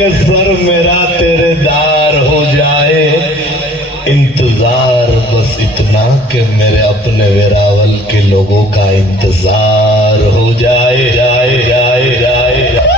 के सर मेरा तेरे दार हो जाए, इंतजार बस इतना कि मेरे अपने वेरावल के लोगों का इंतजार हो जाए जाए जाए जाए।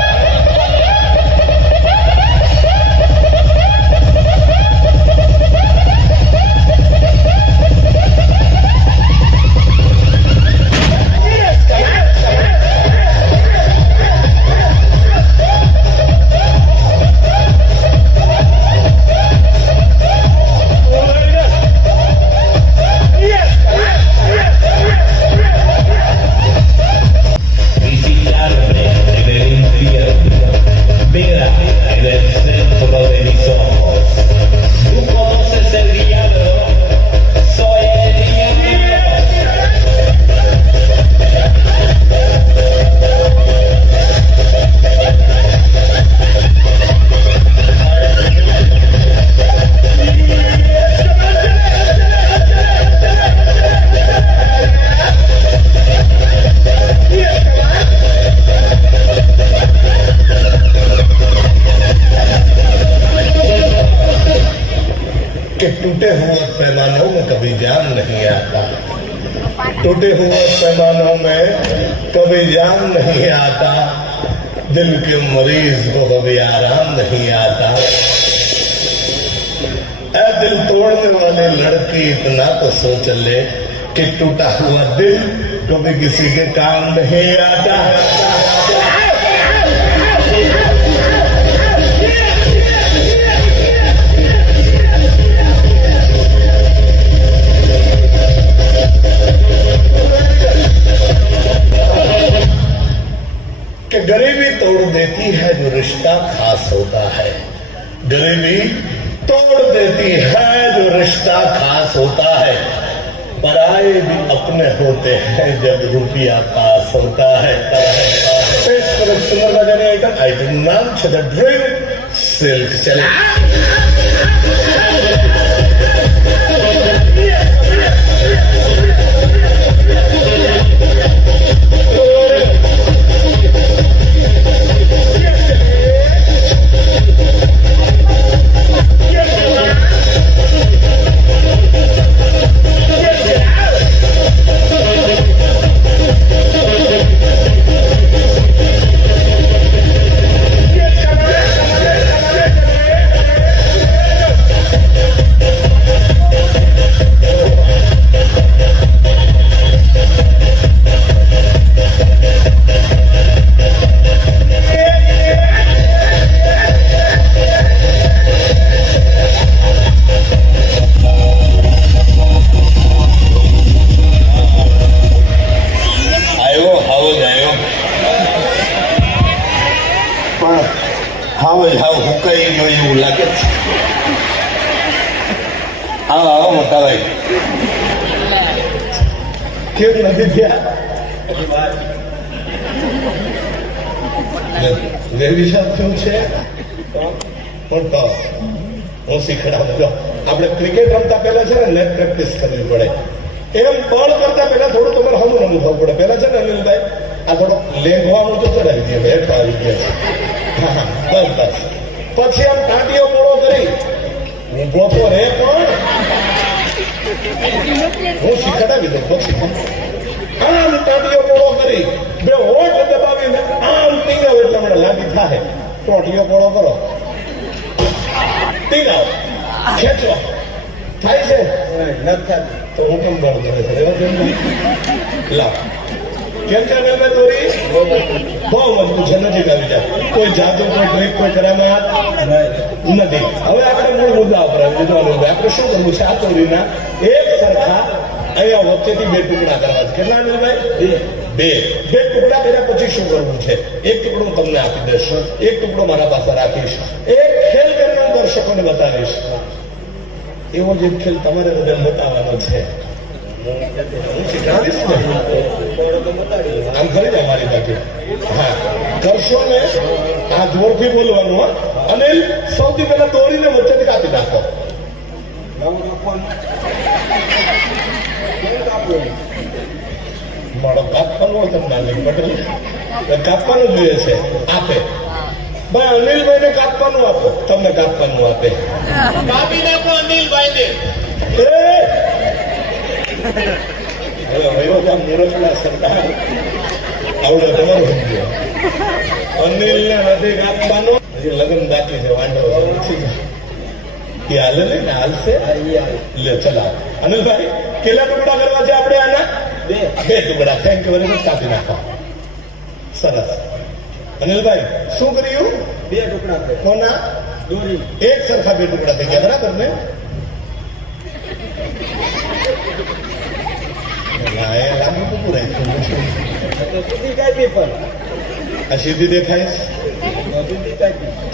टूटे हुए पैमानों में कभी जान नहीं आता, टूटे हुए पैमानों में कभी जान नहीं आता, दिल के मरीज को कभी आराम नहीं आता। ऐ दिल तोड़ने वाले लड़की इतना तो सोच ले कि टूटा हुआ दिल कभी किसी के काम नहीं आता। कि गरीबी तोड़ देती है जो रिश्ता खास होता है, गरीबी तोड़ देती है जो रिश्ता खास होता है, पराए भी अपने होते हैं जब रुपया पास होता है। आइटम नाम छद ड्रिंक सिल्क चले। મોટા ભાઈ કેવું નથી થયા શું છે પણ તો હું શીખડાવું જો આપણે ક્રિકેટ રમતા પહેલા છે ને નેટ પ્રેક્ટિસ કરવી પડે, એમ બોલ કરતા પહેલા થોડું તમારે હમું નમું થવું પડે. પહેલા છે ને અનિલભાઈ આ થોડો લેંઘવાનું તો ચડાવી દે, હેઠ આવી ગયા છે. હા બસ બસ. પછી આમ ટાંટીઓ મોડો કરી ઊભો તો રે પણ હું શીખડાવી દઉં. પછી આમ ટાંટીઓ મોડો કરી બે હોઠ દબાવીને આમ ટીંગાવ એટલે મને લાગી થાય. ટાંટીઓ મોડો કરો, ટીંગાવ, ખેંચો, થાય છે નથી તો હું કેમ બળ કરે છે લાવ. કેમ છે દોરી બહુ મજબૂત છે, નજીક આવી જાય. કોઈ જાદુ, કોઈ ટ્રીક, કોઈ કરામાત નથી. હવે આપણે મૂળ મુદ્દા ઉપર આવી દીધું. આપણે શું કરવું છે? આ દોરીના એક સરખા અહીંયા વચ્ચેથી બે ટુકડા કરવા છે. કેટલા અનિલભાઈ? બે ટુકડા કર્યા પછી શું કરવું છે? એક ટુકડો હું તમને આપી દઈશ, એક ટુકડો મારા પાસે રાખીશ. એક ખેલ કરીને હું દર્શકોને બતાવીશ. એવો જ એક ખેલ તમારે બધા બતાવવાનો છે. હું શીખવાડીશ ને, આમ કરી જાય મારી પાસે. હા કરશો ને, આ જોરથી બોલવાનું. અનિલ સૌથી પહેલા દોરીને વચ્ચેથી કાપી નાખો. મારો કાપવાનો તમને પટેલ કાપવાનું જોઈએ છે. આપે ભાઈ અનિલભાઈને કાપવાનું આપો, તમને કાપવાનું આપે. કાપી નાખો અનિલભાઈને. હવે વયો જામ મૂર્ખના સરદાર આવડે તમારું સમજો. અનિલને નથી કાપવાનો, હજી લગ્ન બાકી છે, વાંધો એ હાલે ને હાલશે. લે ચલા અનિલભાઈ, કેટલા ટુકડા કરવા છે આપણે આના? બે ટુકડા. Thank you very much. કાપી નાખો. સરસ. અનિલભાઈ શું કર્યું? બે ટુકડા. કોના? દોરી. એક સરખા બે ટુકડા થઈ ગયા, બરાબર ને? લાંબુ ટૂંકું રાખ્યું. આ સીધી દેખાય?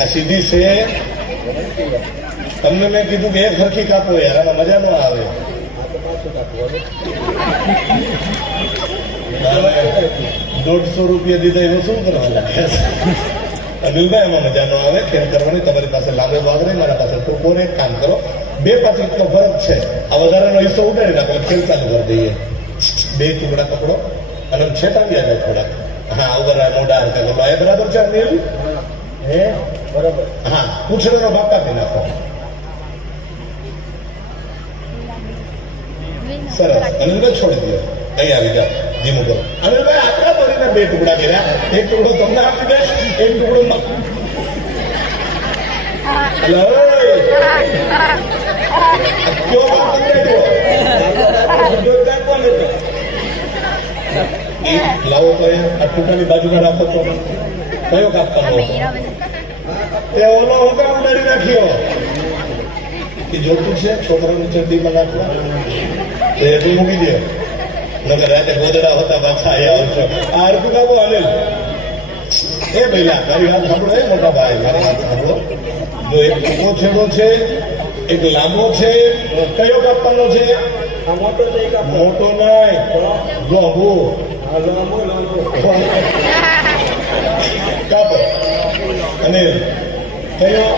આ સીધી છે. તમને મેં કીધું કે એક સરખી કાપો યાર, આમાં મજા ન આવે. 150 રૂપિયા દીધા એનું શું કરવાના? અનિલભાઈ એમાં મજા ન આવે. ખેલ કરવાની તમારી પાસે લાંબો ભાગ રહે, મારા પાસે ટૂંકો રહે. એક કામ કરો, 2 5 ફરક છે, આ વધારાનો હિસ્સો ઉડાડી નાખો, ખેલ ચાલુ કરી દઈએ. 2 ટુકડા પકડો અને છેટાવી જાય થોડા. હા ઉભા મોઢા હરકા કરો. એ બરાબર છે અનિલ? હે બરાબર. હા પૂછડોનો ભાગ કાપી નાખો. સરસ. અનિલભાઈ છોડી દો. અહીં આવી જાઓ, ધીમું કરો. અનિલભાઈ આપણા દોરીના 2 ટુકડા કર્યા. એક ટુકડો તમને આપી દઈશ, એક ટુકડો લાવો તો આ ટુકડાની બાજુમાં રાખો તો કયો કાપવાનો? એ ઓલો હું કામ ઉડાડી નાખ્યો કે જોતું છે છોકરાની ચડ્ડીમાં નાખવા એટલું મૂકી દે. નગર રાતે ગોદડા હતા પાછા આવ્યા છો. આ હરકું કાપો અનિલ. એ પહેલા મારી વાત સાંભળો. એ મોટા ભાઈ મારી વાત સાંભળો. જો એક ટૂંકો છેડો છે, એક લાંબો છે, કયો કાપવાનો છે? મોટો નહીં, લાંબો. કાપો. અને કયો?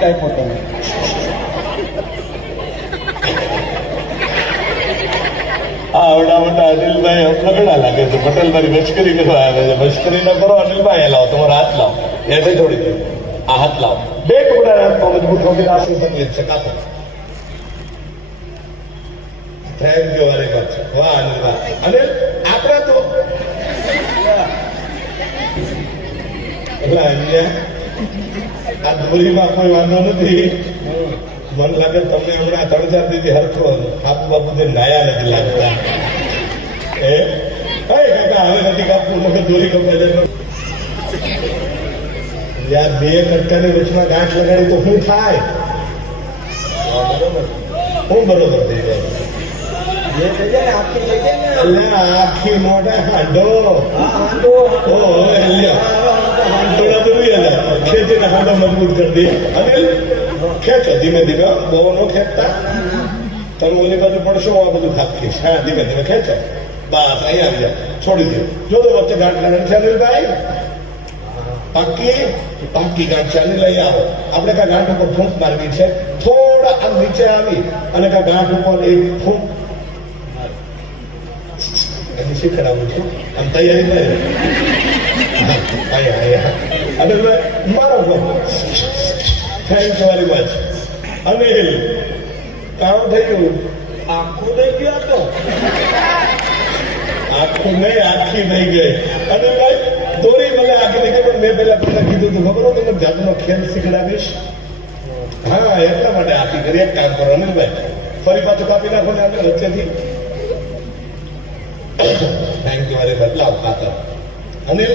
કઈ પોતો આવડા મોટા અનિલભાઈ લગડા લાગે છે. પટેલભાઈ મશ્કરી કરવા આવે છે. મશ્કરી ન કરો અનિલભાઈ. લાવો તમારો હાથ લાવો. એ ભાઈ થોડી દો. આ હાથ લાવો. 2 ટુકડા રાખવા મજબૂત હોતી રાશિ તકલીફ છે. કાપો. Thank you very much. વાહ અનિલભાઈ. અને આપણે તો આ દોરીમાં કોઈ વાંધો નથી. મન લાગે તમને હમણાં 3-4 દીધી હરખો બાપુ બાપુ નાયા નથી લાગતા. એ કાકા હવે નથી કાપવું, મગર દોરી કપાય. યાર 2 કટકાની વચમાં ગાંઠ લગાડી તો શું થાય? હું બરોબર થઈ જાય. આખી મોટા હાંડો થોડા દૂરી ખેંચીને હાંડો મજબૂત કરી દે. અને ખેંચો ધીમે ધીમે, બહુ નો ખેંચતા. તમે ઓલી બાજુ પડશો આ બધું ખાપકીશ. હા ધીમે ધીમે ખેંચો. બસ અહીં આવી જાય. છોડી દો. જો તો વચ્ચે ગાંઠ લગાડી છે અનિલભાઈ. પાકી ગાંઠ છે. અનિલ લઈ આવો. આપણે કા ગાંઠ ઉપર ફૂંક મારવી છે. થોડા આમ નીચે આવી અને કા ગાંઠ ઉપર એક ફૂંક એની શીખડાવું છું. આમ તૈયારી અને મારો thank you very much. Anil કામ થઈ ગયું? આખું થઈ ગયું. તો આખું નહીં, આખી થઈ ગઈ. અને ભાઈ દોરી મને આખી થઈ ગઈ. પણ મેં પેલા કીધું તું ખબર તમે જાતનો ખેલ શીખડાવીશ. હા એટલા માટે આખી કરી. એક કામ કરો અનિલભાઈ, ફરી પાછું કાપી નાખો ને આપણે વચ્ચેથી. Thank you very much. લાવ ખાતર. અનિલ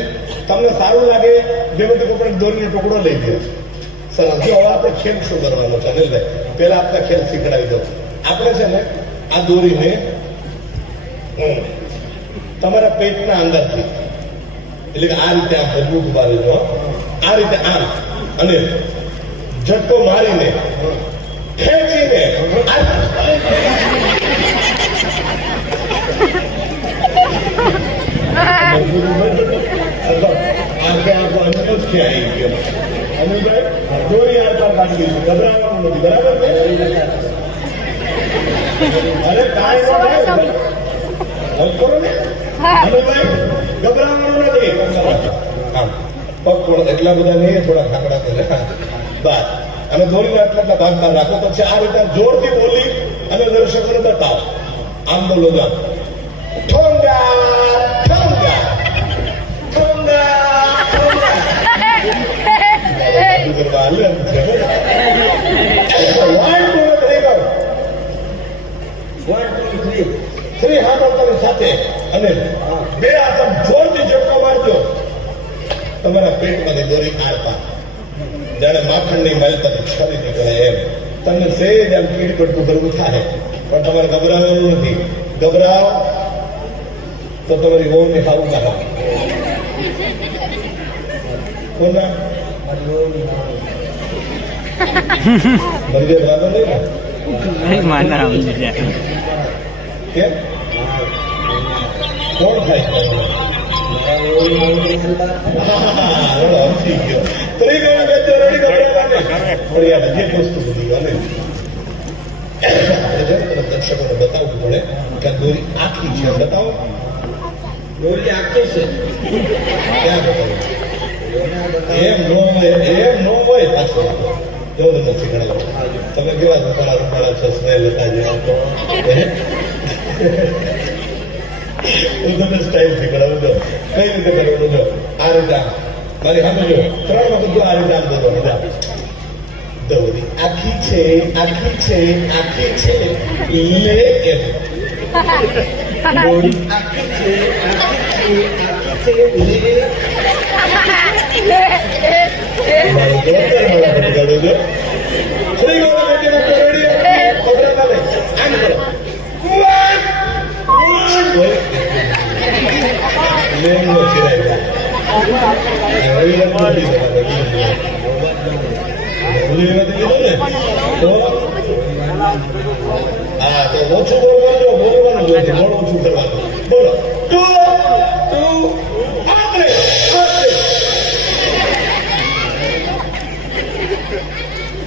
તમને સારું લાગે જેવું તો આપણે દોરીનો ટુકડો લઈ દે. સરસ. જો હવે આપણે ખેલ શું કરવાનો છે અનિલભાઈ? પેલા આપણે ખેલ શીખડાવી દો. આપણે છે ને આ દોરીને તમારા પેટના અંદરથી, એટલે કે આ રીતે આમ મજબૂત ઉભારી દો. આ રીતે આમ અને ઝટકો મારીને ખેંચીને દોરી આરપાર કાઢી દઈશું. ગભરાવાનું નથી. બરાબર ને? અરે કાંઈ કરો ને ગભરાવાનું નથી. પગ પણ એટલા બધા નહીં, થોડા ખાકડા કરે બસ. અને દોરીને આટલા ભાગમાં રાખો, પછી આ રીતે જોરથી બોલી અને દર્શકોને બતાવો. આમ બોલો જાઓ, ઠોંગા ઠોંગા ઠોંગા ઠોંગા. કરવા હાલે છે. 1 2 3 3 હાથ પોતાની સાથે અને બે હાથ જોરથી ઝટકો મારજો. તમારા પેટમાંથી દોરી આર પાર, જાણે માખણની માલતાની છરી નીકળે એમ. તમને સહેજ આમ કીડ પડતું કરવું થાય, પણ તમારે ગભરાવાનું નથી. ગભરાવ તો તમારી વહુને સારું ના આવે. કોના મરજે બરાબર નહીં ને? નહીં માના કેમ? કોણ થાય? દર્શકોને બતાવવું પડે કે દોરી આખી છે. બતાવો, દોરી આખી છે. ક્યાં બતાવો? એમ નો હોય, એમ નો હોય. પાછું એવું નથી ગણાવ. તમે કેવા રૂપાળા રૂપાળા છો, સ્નેહ લતા જેવા તો હું તમને સ્ટાઇલ શીખડાવું છું. કઈ રીતે કરવું જો? આ રીતે મારી સામે જો 3 વખત આ રીતે આમ બધો બધા દોરી આખી છે, આખી છે, આખી છે, લે એમ. દોરી આખી છે, આખી છે, આખી છે, લે. મારું જોરદાર મારા બગાડું છો. શ્રી ગોરા બેટીના કરોડીઓ પકડતા લે. આમ કરો. લેંગો ચિરાય. હા, તો ઓછું બોલવાનું, બોલવાનું જોઈએ, મોડું ઓછું કરવાનું. બોલો, આપણે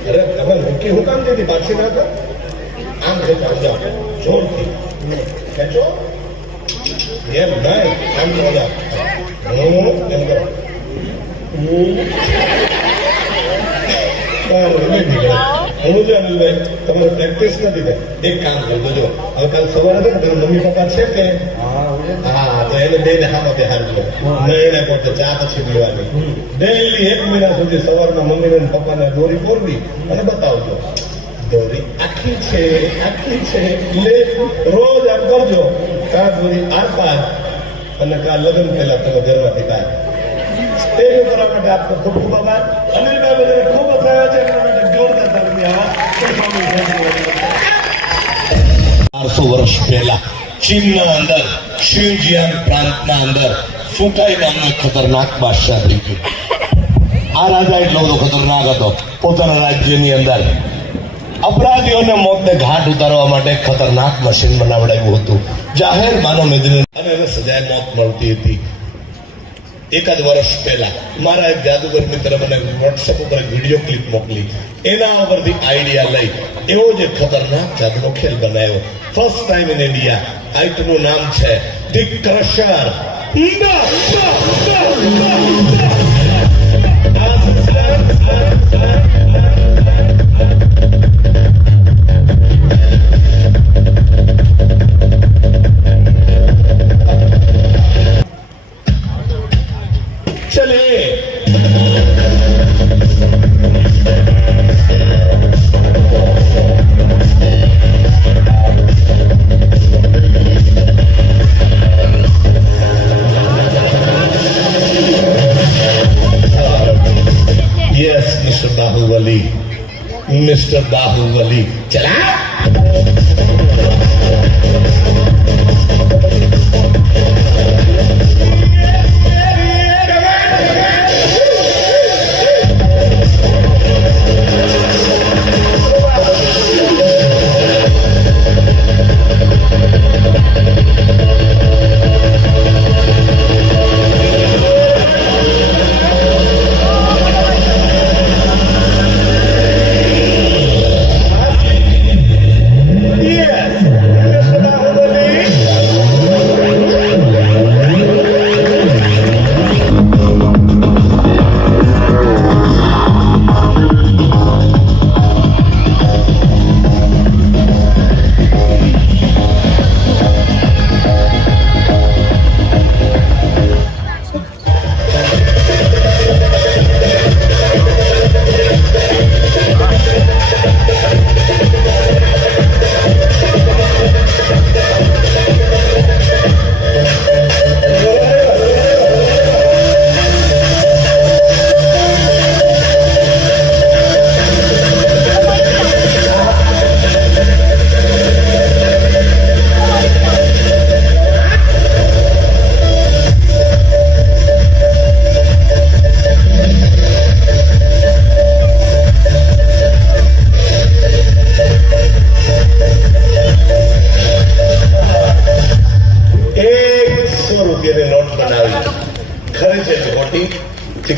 અરે તમે મૂકી હું કામ દીધી પાછી નાખો. આમ ખેંચો, જાઓ જોરથી ખેંચો. એમ નહીં, આમ કરો જાઓ. એમ કરો. હું જો અનિલભાઈ તમારે પ્રેક્ટિસ નથી થાય. એક કામ કરજો, જો હવે કાલ સવારે છે ને તારા મમ્મી પપ્પા છે કે? હા, તો એને બે ને હામાં બેહાડજો. નિર્ણય કરજો, ચા પછી પીવાની. ડેઈલી 1 મહિના સુધી સવારમાં મમ્મીને અને પપ્પાને દોરી પૂરવી અને બતાવજો. દોરી આખી છે, આખી છે, લે. રોજ આમ કરજો. કા દોરી આર પાર અને કા લગ્ન પહેલા તમે ઘરમાંથી બહાર. સ્ટેજ ઉપર માટે આપનો ખૂબ ખૂબ આભાર. અનિલભાઈ બધાને ખૂબ અથાયા છે. એના માટે જોરદાર તાલીમ આવા. 400 વર્ષ પહેલા ચીનના અંદર શિવજીયાન પ્રાંતના અંદર ફૂટાઈ નામનો ખતરનાક બાદશાહ થઈ ગયો. આ રાજા એટલો બધો ખતરનાક હતો, પોતાના રાજ્યની અંદર અપરાધીઓને મોતને ઘાટ ઉતારવા માટે ખતરનાક મશીન બનાવડાવ્યું હતું. જાહેર માનવ મેદની અને એને સજાએ મોત મળતી હતી. એકાદ વર્ષ પહેલા મારા એક જાદુગર મિત્ર મને વોટ્સએપ ઉપર વિડીયો ક્લિપ મોકલી. એના ઉપરથી આઈડિયા લઈ એવો જ ખતરનાક જાદુનો ખેલ બનાવ્યો. First time in India. આઈટમનું નામ છે ધી ક્રશર. મિસ્ટર બાહુબલી ચલા.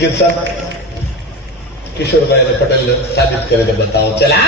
ચિકિત્સક કિશોરભાઈ પટેલ સાબિત કરીને બતાવો. ચલા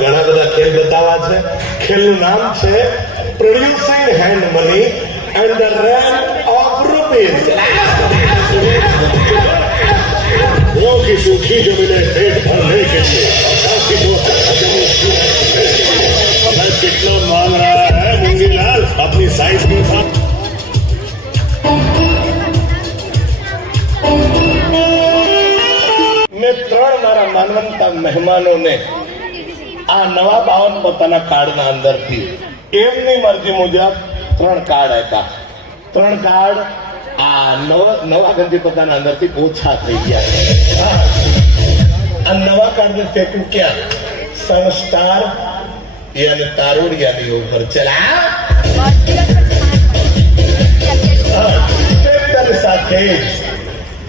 ઘણા બધા ખેલ બતાવવા છે. ખેલનું નામ છે producing hand money and the rent of rupees. वो की सूखी जमीने पेट भरने के लिए मैं कितना मांग रहा है मुंगीलाल अपनी साइज के साथ. मैं 3 મારા માનવંતા મહેમાનોને આ નવા બાવન પોતાના કાર્ડના અંદરથી એમની મરજી મુજબ 3 કાર્ડ આપ્યા. 3 કાર્ડ આ નવા ગંજી પોતાના અંદરથી ઓછા થઈ ગયા. હા, આ નવા કાર્ડને ફેંક્યું ક્યાં? સંસ્કાર યાની તારોડિયાની ઉપર. ચલા સાથે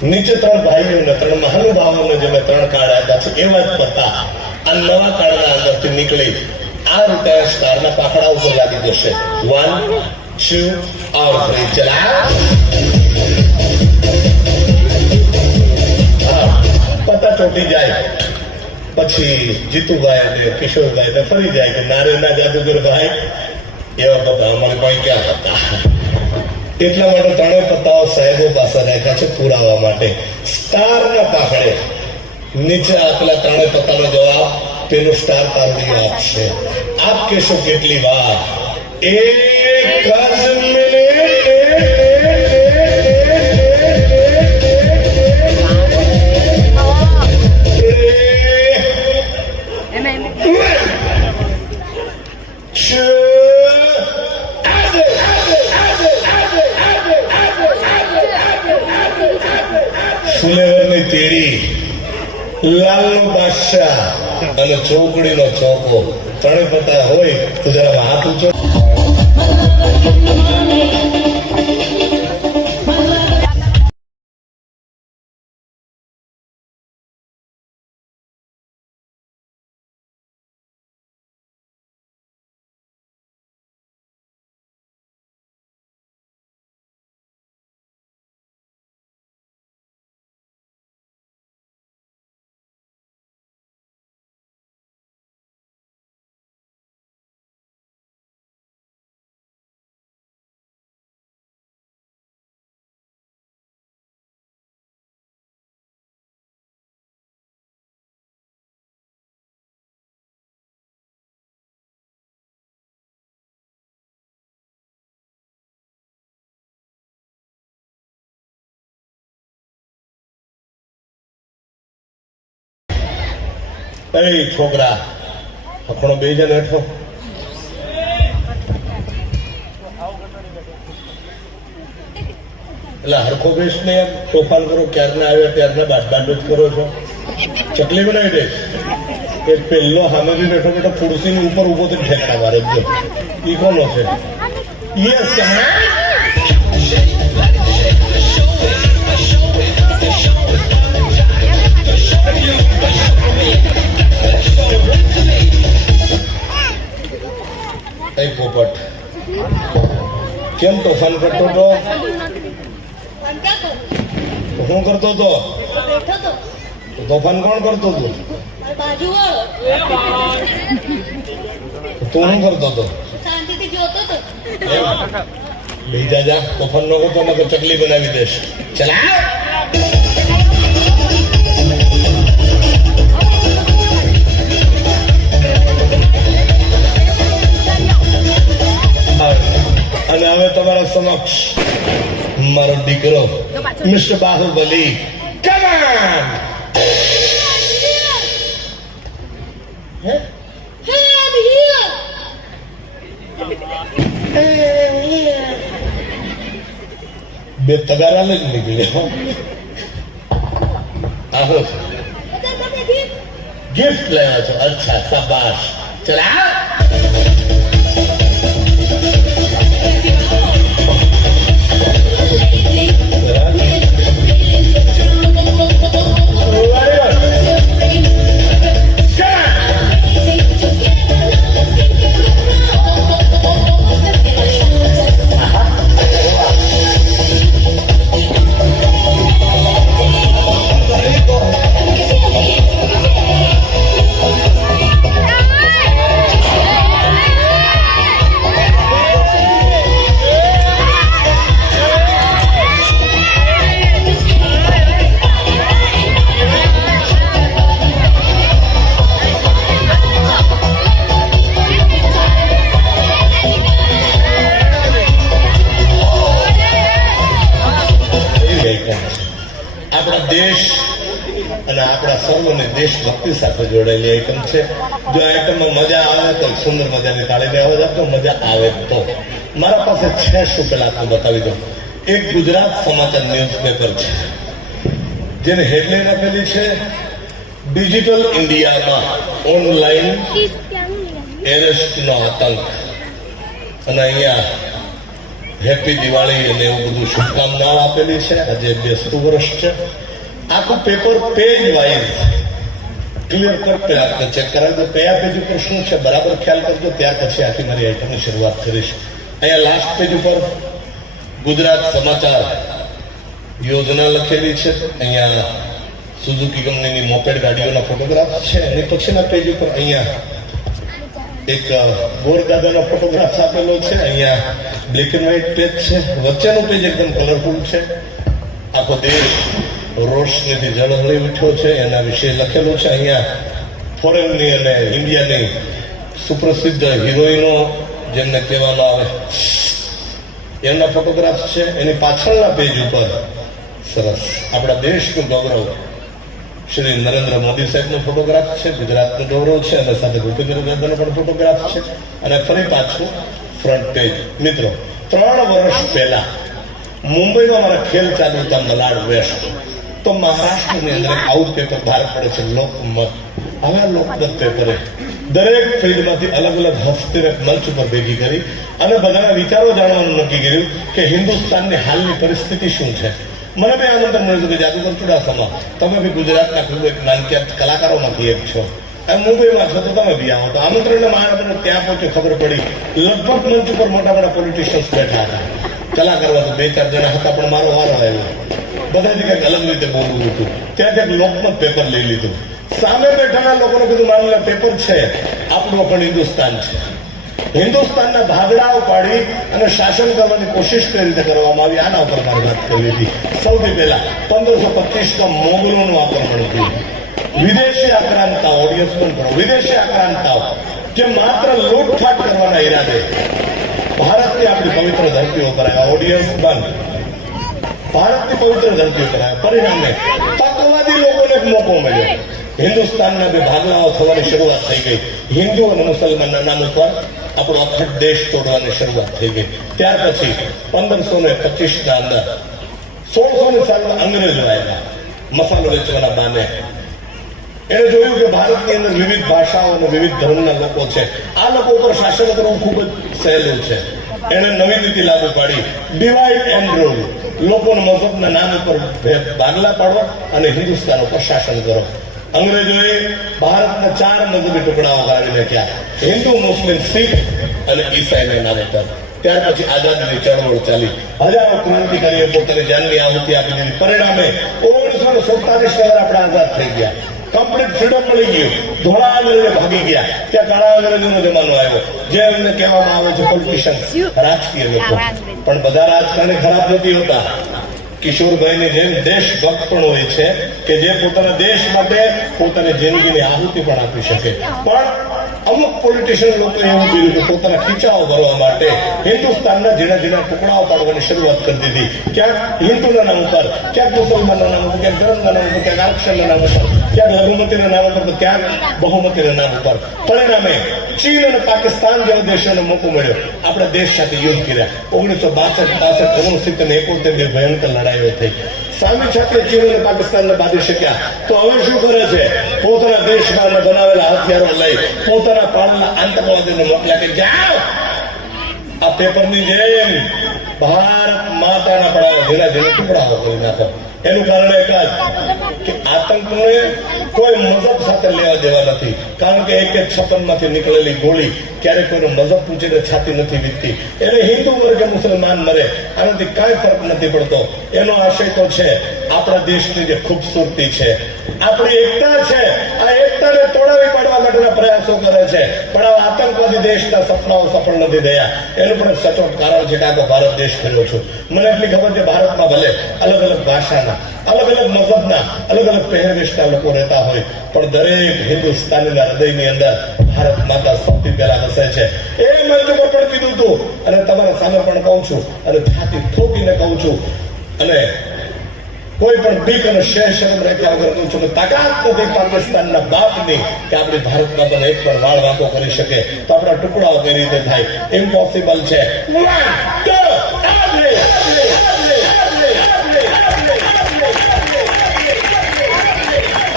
નીચે 3 ભાઈઓને 3 મહાનુભાવોને જે મેં 3 કાર્ડ આપ્યા છે એવા જ પતા આ નવા કાર્ડના અંદરથી નીકળી આ રીતે સ્ટારના પાખડા ઉપર લાગી જશે. 1 2 और 3 ચલા. પતા ચોટી જાય પછી જીતુભાઈ ને કિશોરભાઈ ને ફરી જાય કે નારેના જાદુગર ભાઈ એવા પતા અમારે ભાઈ ક્યાં હતા. એટલા માટે 3 પત્તાઓ સાહેબો પાસે રાખ્યા છે પુરાવા માટે. સ્ટારના પાખડે નીચે આપેલા 3 પત્તાનો જવાબ પેલું સ્ટાર તારડી આપશે. આપ કહેશો કેટલી વાર? એક જ ફુલેવરની તેડી, લાલનો બાદશાહ અને ચોકડીનો ચોકો 3 પત્તા હોય તો જરા હાથ ઊંચો. અરે છોકરા અખણો બે જણ હેઠો. એટલે હરખો બેસ ને એમ તોફાન કરો. ક્યારના આવ્યા ત્યારના બાદ જ કરો છો. ચકલી બનાવી દે. એક પહેલો સામેથી બેઠો બેઠો ખુરશીની ઉપર ઉભો તો ઠેકડા મારે. ઈ કોનો છે? યસ. એ પોપટ કેમ તોફાન કરતો હતો? શું કરતો હતો? તોફાન કોણ કરતો હતું? તું શું કરતો હતો? બીજા જા તોફાન નો કરતો તો ચકલી બનાવી દઈશ. ચલા. અને હવે તમારા સમક્ષ મારો દીકરો મિસ્ટર બાહુબલી. Come on. બે તગારા જ નીકળ્યો. આવો ગિફ્ટ લાવ્યા છો? અચ્છા, શાબાશ. ચલા. આપણા દેશ અને આપણા સર્વની દેશભક્તિ સાથે જોડાયેલી આઈટમ છે. જો આ આઈટમમાં મજા આવે તો સુંદર મજાની તાળીને અવાજ આપતો, મજા આવે તો. મારા પાસે છે શું પેલા આપને બતાવી દઉં. એક ગુજરાત સમાચાર ન્યૂઝપેપર છે જેને હેડલાઇન આપેલી છે ડિજિટલ ઇન્ડિયામાં ઓનલાઈન એરેસ્ટનો આતંક. અને અહીંયા હેપી દિવાળી અને એવું બધું શુભકામનાઓ આપેલી છે. આજે 200 વર્ષ છે. આખું paper page wise clear cut આપને ચેક કરાવી દો કયા પેજ ઉપર શું છે બરાબર ખ્યાલ કરજો. ત્યાર પછી આખી મારી આઈટમની શરૂઆત કરીશ. અહીંયા લાસ્ટ પેજ ઉપર ગુજરાત સમાચાર યોજના લખેલી છે. અહીંયા સુઝુકી કંપનીની મોપેડ ગાડીઓના ફોટોગ્રાફ છે. અને પછીના પેજ ઉપર અહીંયા એક ગોરદાદાનો ફોટોગ્રાફ આપેલો છે. અહીંયા બ્લેક એન્ડ વ્હાઇટ પેજ છે. વચ્ચેનું પેજ એકદમ કલરફુલ છે. આખો દેશ રોશનીથી ઝળહળી ઉઠ્યો છે એના વિશે લખેલું છે. અહીંયા ફોરેનની અને ઇન્ડિયાની સુપ્રસિદ્ધ હિરોઈનો જેમને કહેવામાં આવે એમના ફોટોગ્રાફ છે. એની પાછળના પેજ ઉપર સરસ આપણા દેશનું ગૌરવ શ્રી નરેન્દ્ર મોદી સાહેબનો ફોટોગ્રાફ છે. ગુજરાતનું ગૌરવ છે અને સાથે ભૂપેન્દ્ર દાદાનો પણ ફોટોગ્રાફ છે. અને ફરી પાછું ફ્રન્ટ પેજ. મિત્રો 3 વર્ષ પહેલા મુંબઈમાં મારા ખેલ ચાલુ હતા મલાડ વેસ્ટ. તો મહારાષ્ટ્રની અંદર આવું પેપર બહાર પડે છે લોકમત. હવે લોકમત પેપરે દરેક ફિલ્ડમાંથી અલગ અલગ હસ્તીને મંચ ઉપર ભેગી કરી અને બધાના વિચારો જાણવાનું નક્કી કર્યું કે હિન્દુસ્તાનની હાલની પરિસ્થિતિ શું છે. મને બી આમંત્રણ મળ્યું હતું કે જાદુગર ચુડાસમા તમે બી ગુજરાતના ખૂબ એક નાનકીયા કલાકારોમાંથી એક છો, મુંબઈમાં છો તો તમે બી આવો. તો આમંત્રણને મારા ત્યાં પહોંચ્યો ખબર પડી લગભગ મંચ ઉપર મોટા મોટા પોલિટિશિયન્સ બેઠા હતા. કલાકારો તો 2-4 જણા હતા પણ મારો વારો આવ્યો. બધાથી કંઈક અલગ રીતે બોલવું હતું. ત્યાં કંઈક લોકમત પેપર લઈ લીધું. સામે બેઠાના લોકોને કીધું મારેલા પેપર છે આપણું પણ હિન્દુસ્તાન છે. હિન્દુસ્તાનના ભાગડાઓ પાડી અને શાસન કરવાની કોશિશ કઈ રીતે કરવામાં આવી આના ઉપર મારે વાત કરવી હતી. સૌથી પહેલા 1525 મોગલોનું આક્રમણ થયું. વિદેશી આક્રાંતાઓ, ઓડિયન્સ પણ કરો, વિદેશી આક્રાંતાઓ જે માત્ર લૂંટફાટ કરવાના ઈરાદે ભારતની આપણી પવિત્ર ધરતીઓ પર આવ્યા. ઓડિયન્સ બંધ. ભારતની પવિત્ર ધરતીઓ પર આવ્યા. પરિણામે તકવાદી લોકોને એક મોકો મળ્યો. હિન્દુસ્તાનના બે ભાગલાઓ થવાની શરૂઆત થઈ ગઈ. હિન્દુ અને મુસલમાનના નામ ઉપર આપણો અખંડ દેશ તોડવાની શરૂઆત થઈ ગઈ. ત્યાર પછી 1525 અંદર 1600 સાલમાં અંગ્રેજો આવ્યા મસાલો વેચવાના બાને. એને જોયું કે ભારતની અંદર વિવિધ ભાષાઓ અને વિવિધ ધર્મના લોકો છે. આ લોકો ઉપર શાસન કરવું ખૂબ જ સહેલું છે. એને નવી નીતિ લાગુ પાડી, ડિવાઇડ એન્ડ રૂલ. લોકોના મઝહબના નામ ઉપર ભાગલા પાડો અને હિન્દુસ્તાન ઉપર શાસન કરો. અંગ્રેજોએ ભારતના 4 મજબૂત ટુકડાઓ કાઢી નાખ્યા, હિન્દુ, મુસ્લિમ, શીખ અને ઈસાઈના નામ ઉપર. ત્યાર પછી આઝાદીની ચળવળ ચાલી. હજારો ક્રાંતિકારીઓ પોતાની જાનની આહુતિ આપી દીધી. પરિણામે 1947 આપણે આઝાદ થઈ ગયા. કમ્પ્લીટ ફ્રીડમ મળી ગયું. ધોળા અંગ્રેજો ભાગી ગયા. ત્યાં કાળા અંગ્રેજોનો જમાનો આવ્યો. જે એમને કહેવામાં આવે છે પોલિટિશિયન, રાજકીય લોકો. પણ બધા રાજકારણી ખરાબ નથી હોતા. કિશોરભાઈની જેમ દેશભક્ત પણ હોય છે કે જે પોતાના દેશ માટે પોતાની જિંદગીની આહુતિ પણ આપી શકે. પણ અમુક પોલિટિશિયન લોકો એવું કર્યું કે પોતાના ખીચાઓ ભરવા માટે હિન્દુસ્તાનના ઝીણા ઝીણા ટુકડાઓ પાડવાની શરૂઆત કરી દીધી. ક્યાંક હિન્દુના નામ ઉપર, ક્યાંક મુસલમાનના નામ ઉપર, ક્યાંક ધર્મના નામ ઉપર, ક્યાંક આરક્ષણના નામ ઉપર, ક્યાંક લઘુમતીના નામ ઉપર, ક્યાંક બહુમતીના નામ ઉપર. પરિણામે ચીન અને પાકિસ્તાન જેવા દેશોને મોકો મળ્યો. આપણે દેશ સાથે યુદ્ધ કર્યા. 1962, 65, 69, 71 ભયંકર લડાઈઓ થઈ. સામી સાથે ચીન અને પાકિસ્તાનને બાંધી શક્યા. તો હવે શું કરે છે? પોતાના દેશમાં બનાવેલા હથિયારો લઈ પોતાના પાળેલા આતંકવાદીઓને મોકલ્યા કે જાઓ આ પેપરની જેમ ભારત માતાના પડાવે ઝીણા ઝીણા ટુકડાઓ કરી નાખો. એનું કારણ એક જ કે આતંકને કોઈ મઝહબ સાથે લેવા દેવા નથી. કારણ કે 156 માંથી નીકળેલી ગોળી ક્યારેક કોઈનું મઝહબ પૂછીને છાતી નથી વીતતી. એને હિન્દુ મરે કે મુસલમાન મરે આનાથી કાંઈ ફરક નથી પડતો. એનો આશય તો છે આપણા દેશની જે ખૂબસૂરતી છે, આપણી એકતા છે, આ એકતાને તોડાવી પાડવા માટેના પ્રયાસો કરે છે. પણ આ આતંકવાદી દેશના સપનાઓ સફળ નથી થયા. એનું પણ સચોટ કારણ છે કે આખો ભારત દેશ કર્યો છું. મને એટલી ખબર છે ભારતમાં ભલે અલગ અલગ ભાષાના, અલગ અલગ મઝહબના, અલગ અલગ પહેરવેશના લોકો રહેતા હોય, પણ દરેક હિન્દુસ્તાનીના હૃદયની અંદર ભારત માતા સૌથી પહેલા વસે છે. એ મંચ ઉપર પણ કીધું હતું અને તમારા સામે પણ કહું છું અને છાતી ઠોકીને કહું છું. અને કોઈ પણ બીક અને શરમ રાખ્યા વગર કહું છું કે તાકાત નથી પાકિસ્તાનના બાપની કે આપણી ભારતમાં પણ એક પણ વાળ વાંકો કરી શકે તો આપણા ટુકડાઓ કઈ રીતે થાય? ઇમ્પોસિબલ છે.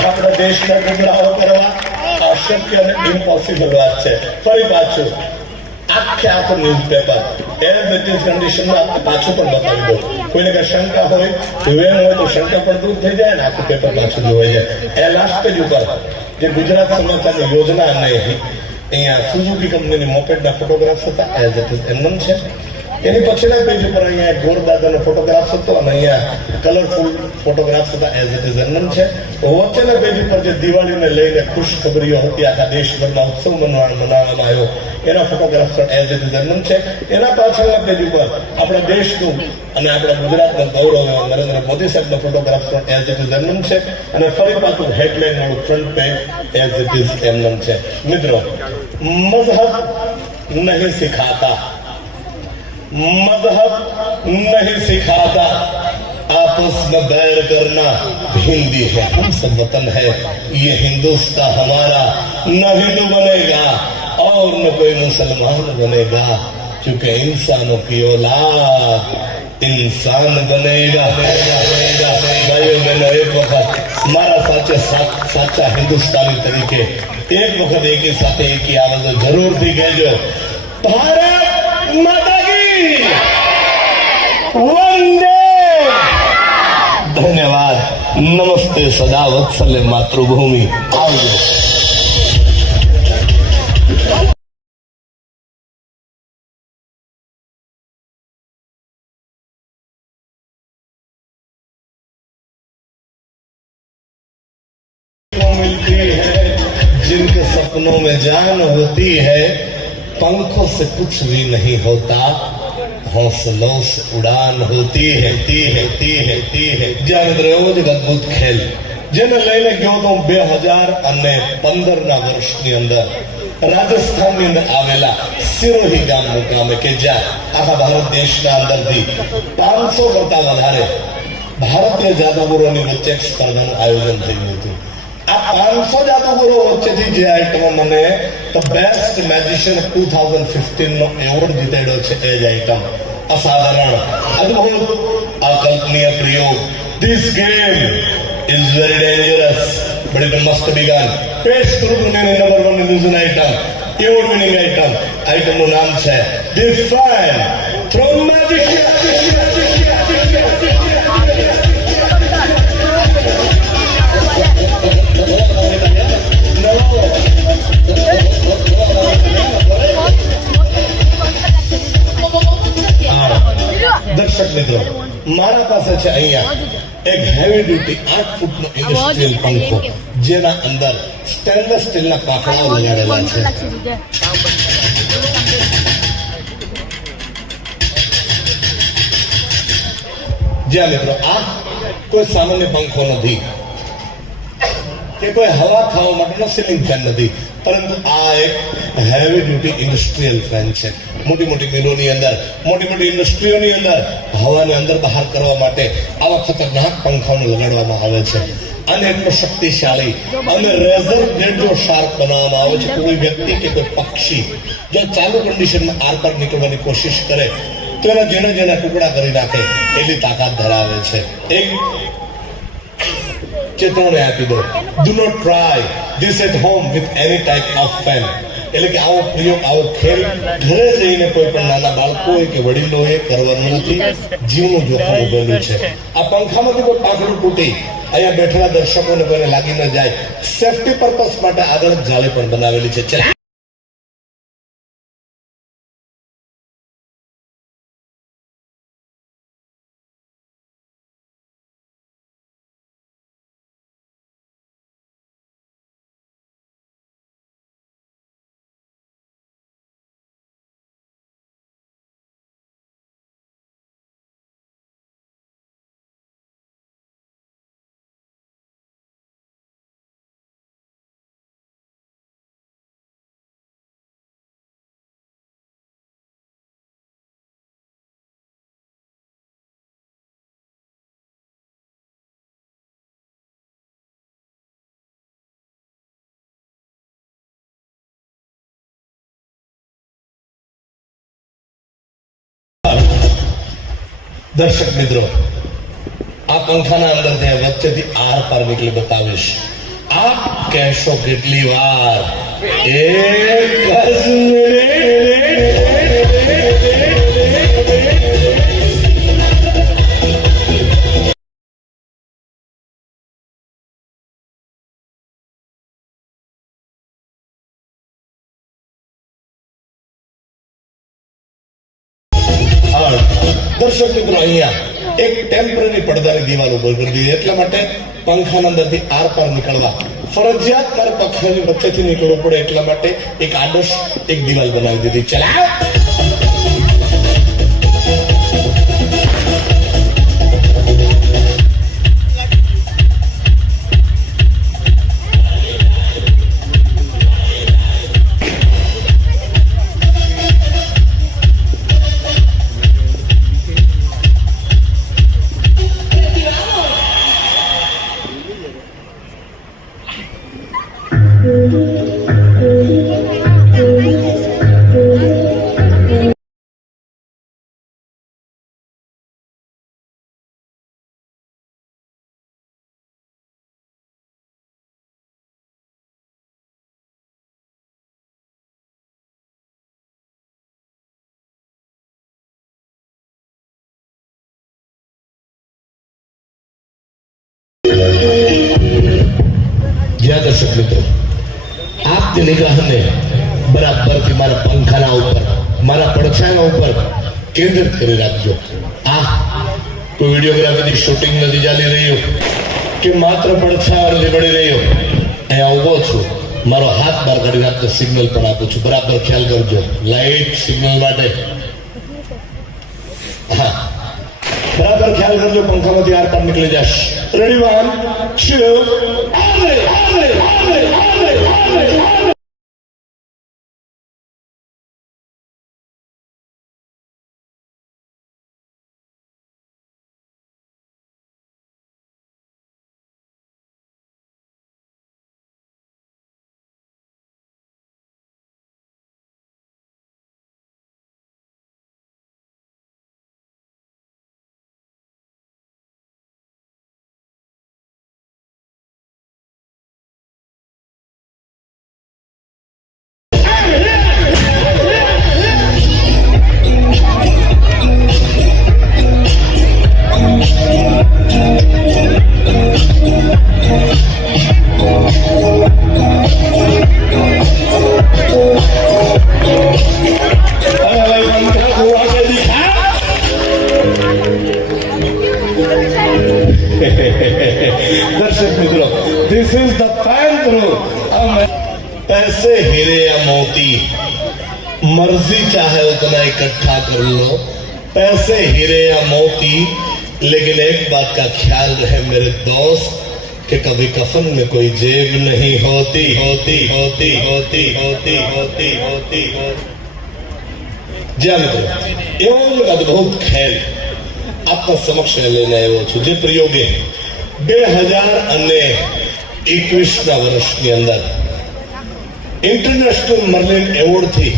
આપણા દેશના ટુકડાઓ કરવા અશક્ય અને ઇમ્પોસિબલ વાત છે. ફરી પાછું આખે આખું ન્યૂઝપેપર એઝ ઇટ ઇઝ કન્ડિશનમાં પાછું પણ બતાવી દો. કોઈને કઈ શંકા હોય વેમ હોય તો શંકા પણ દૂર થઈ જાય ને આખું પેપર પાછું જોવાઈ જાય. એ લાસ્ટ પેજ ઉપર જે ગુજરાત સમાચારની યોજના અને અહીંયા સુઝુકી કંપનીની મોપેડના ફોટોગ્રાફ્સ હતા એઝ ઇટ ઇઝ એમનેમ છે. એની પછીના પેજ ઉપર અહીંયા ગોરદાદાનો ફોટોગ્રાફ્સ હતો અને અહીંયા કલરફુલ ફોટોગ્રાફ્સ હતા એઝ ઇટ ઇઝ એમનેમ છે. વચ્ચેના પેજ ઉપર જે દિવાળીને લઈને ખુશખબરીઓ હતી આખા દેશભરના ઉત્સવ મનાવવામાં આવ્યો એના ફોટોગ્રાફ્સ એઝ ઇટ ઇઝ એમનેમ છે. એના પાછળના પેજ ઉપર આપણા દેશનું અને આપણા ગુજરાતના ગૌરવ એવા નરેન્દ્ર મોદી સાહેબના ફોટોગ્રાફ્સ એઝ ઇટ ઇઝ એમનેમ છે. અને ફરી પાછું હેડલાઇન વાળું front page as it is એમનેમ છે. મિત્રો, મઝહબ નહીં સિખાતા, मजहब नहीं सिखाता आपस में बैर करना. हिंदी है हम सब वतन है, ये हिंदुस्तान हमारा न हिंदू बनेगा और न कोई मुसलमान बनेगा, क्योंकि इंसानों की औलाद इंसान बनेगा. भाइयों बहनों, एक वक्त हमारा साचा हिंदुस्तानी तरीके एक वक्त एक ही साथ एक ही आवाज जरूर थी कहजो, भारत माता वंदे. धन्यवाद. नमस्ते. सदा वत्सल्य मातृभूमि. आवજો. मिलती है जिनके सपनों में जान होती है, पंखों से कुछ भी नहीं होता, हौसलों से उड़ान होती है. જ્યાં રોજ અદભુત ખેલ જેને લઈને ગયો તો 2015ના વર્ષની અંદર રાજસ્થાનની અંદર આવેલા સિરોહી ગામ મુકામે કે જ્યાં આખા ભારત દેશના અંદરથી 500 કરતા વધારે ભારતીય જાદુગરોની વચ્ચે એક સ્પર્ધાનું આયોજન થયું હતું. આ 500 જાદુગરો વચ્ચેથી જે આઈટમો મને ધ બેસ્ટ મેજિશિયન 2015 નો એવોર્ડ જીતાડ્યો છે એ જ આઈટમ અસાધારણ, અદ્ભુત, અકલ્પનીય પ્રયોગ. This game is very dangerous but it must be gun. પેશ કરું મેને number 1 illusion item, award winning item. આઈટમનું નામ છે ધી ફેન ફ્રોમ મેજિશિયન. દર્શક મિત્રો, મારા પાસે છે અહીંયા એક હેવી ડ્યુટી 8 ફૂટનો ઇન્ડસ્ટ્રીયલ પંખો જેના અંદર સ્ટેનલેસ સ્ટીલના પાંખડાઓ લગાડેલા છે. જ્યાં મિત્રો આ કોઈ સામાન્ય પંખો નથી કે કોઈ હવા ખાવા માટેનો સીલિંગ ફેન નથી, પરંતુ આ એક હેવી ડ્યુટી ઇન્ડસ્ટ્રીયલ ફેન છે. મોટી મોટી મિલોની અંદર, મોટી મોટી ઇન્ડસ્ટ્રીઓની અંદર હવાને અંદર બહાર કરવા માટે આવા ખતરનાક પંખાઓને લગાડવામાં આવે છે. અને એટલો શક્તિશાળી અને રેઝર બ્લેડ જો શાર્પ બનાવવામાં આવે છે, કોઈ વ્યક્તિ કે કોઈ પક્ષી જો ચાલુ કન્ડિશનમાં આર પર નીકળવાની કોશિશ કરે તો એના જેના જેના ટુકડા કરી નાખે એટલી તાકાત ધરાવે છે. એક ચેતવણી આપી દો, do not try this at home with any type of fan. એટલે કે આવો પ્રયોગ, આવો ખેલ ઘરે જઈને કોઈ પણ નાના બાળકોએ કે વડીલોએ કરવાનું નથી. જીવનું જોખમ ઉભેલું છે. આ પંખામાંથી કોઈ પાંખડું તૂટી અહીંયા બેઠેલા દર્શકોને કોઈને લાગી ન જાય, સેફટી પર્પઝ માટે આગળ જાળી પણ બનાવેલી છે. દર્શક મિત્રો, આ પંખાના અંદર ત્યાં વચ્ચેથી આર પાર નીકળી બતાવીશ. આપ કહેશો કેટલી વાર એક જ દર્શક મિત્રો, અહીંયા એક ટેમ્પરરી પડદાની દિવાલ ઉપર કરી દીધી. એટલા માટે પંખાના અંદરથી આર પાર નીકળવા ફરજિયાત તાર પંખાની વચ્ચેથી નીકળવું પડે. એટલા માટે એક આદર્શ એક દિવાલ બનાવી દીધી. ચલાવ. જ્યાં દર્શક મિત્રો, આપની નિગાહને બરાબરથી મારા પંખાના ઉપર, મારા પડછાયા ઉપર કેન્દ્રિત કરી રાખજો. આ કોઈ વિડીયોગ્રાફીની શૂટિંગ નથી ચાલી રહ્યું કે માત્ર પડછાયા નથી પડી રહ્યો. અહીંયા ઉભો છું, મારો હાથ બહાર કાઢીને આપને સિગ્નલ પણ આપું છું. બરાબર ખ્યાલ કરજો. લાઈટ સિગ્નલ માટે, હા, બરાબર ખ્યાલ કરજો. પંખામાંથી આર પાર નીકળી જશે. રેડી? 1 2 दर्शक मित्रों, this is the fan through. पैसे हीरे या मोती, मर्जी चाहे उतना इकट्ठा कर लो. पैसे हीरे या मोती, लेकिन एक बात का ख्याल रहे मेरे दोस्त कि कभी कफन में कोई जेब नहीं होती होती होती होती होती होती होती જ્યાં મિત્રો, એવો અદભુત ખેલ આપના સમક્ષ લઈને આવ્યો છું, જે પ્રયોગે 2021ના વર્ષની અંદર ઇન્ટરનેશનલ મર્લિન એવોર્ડથી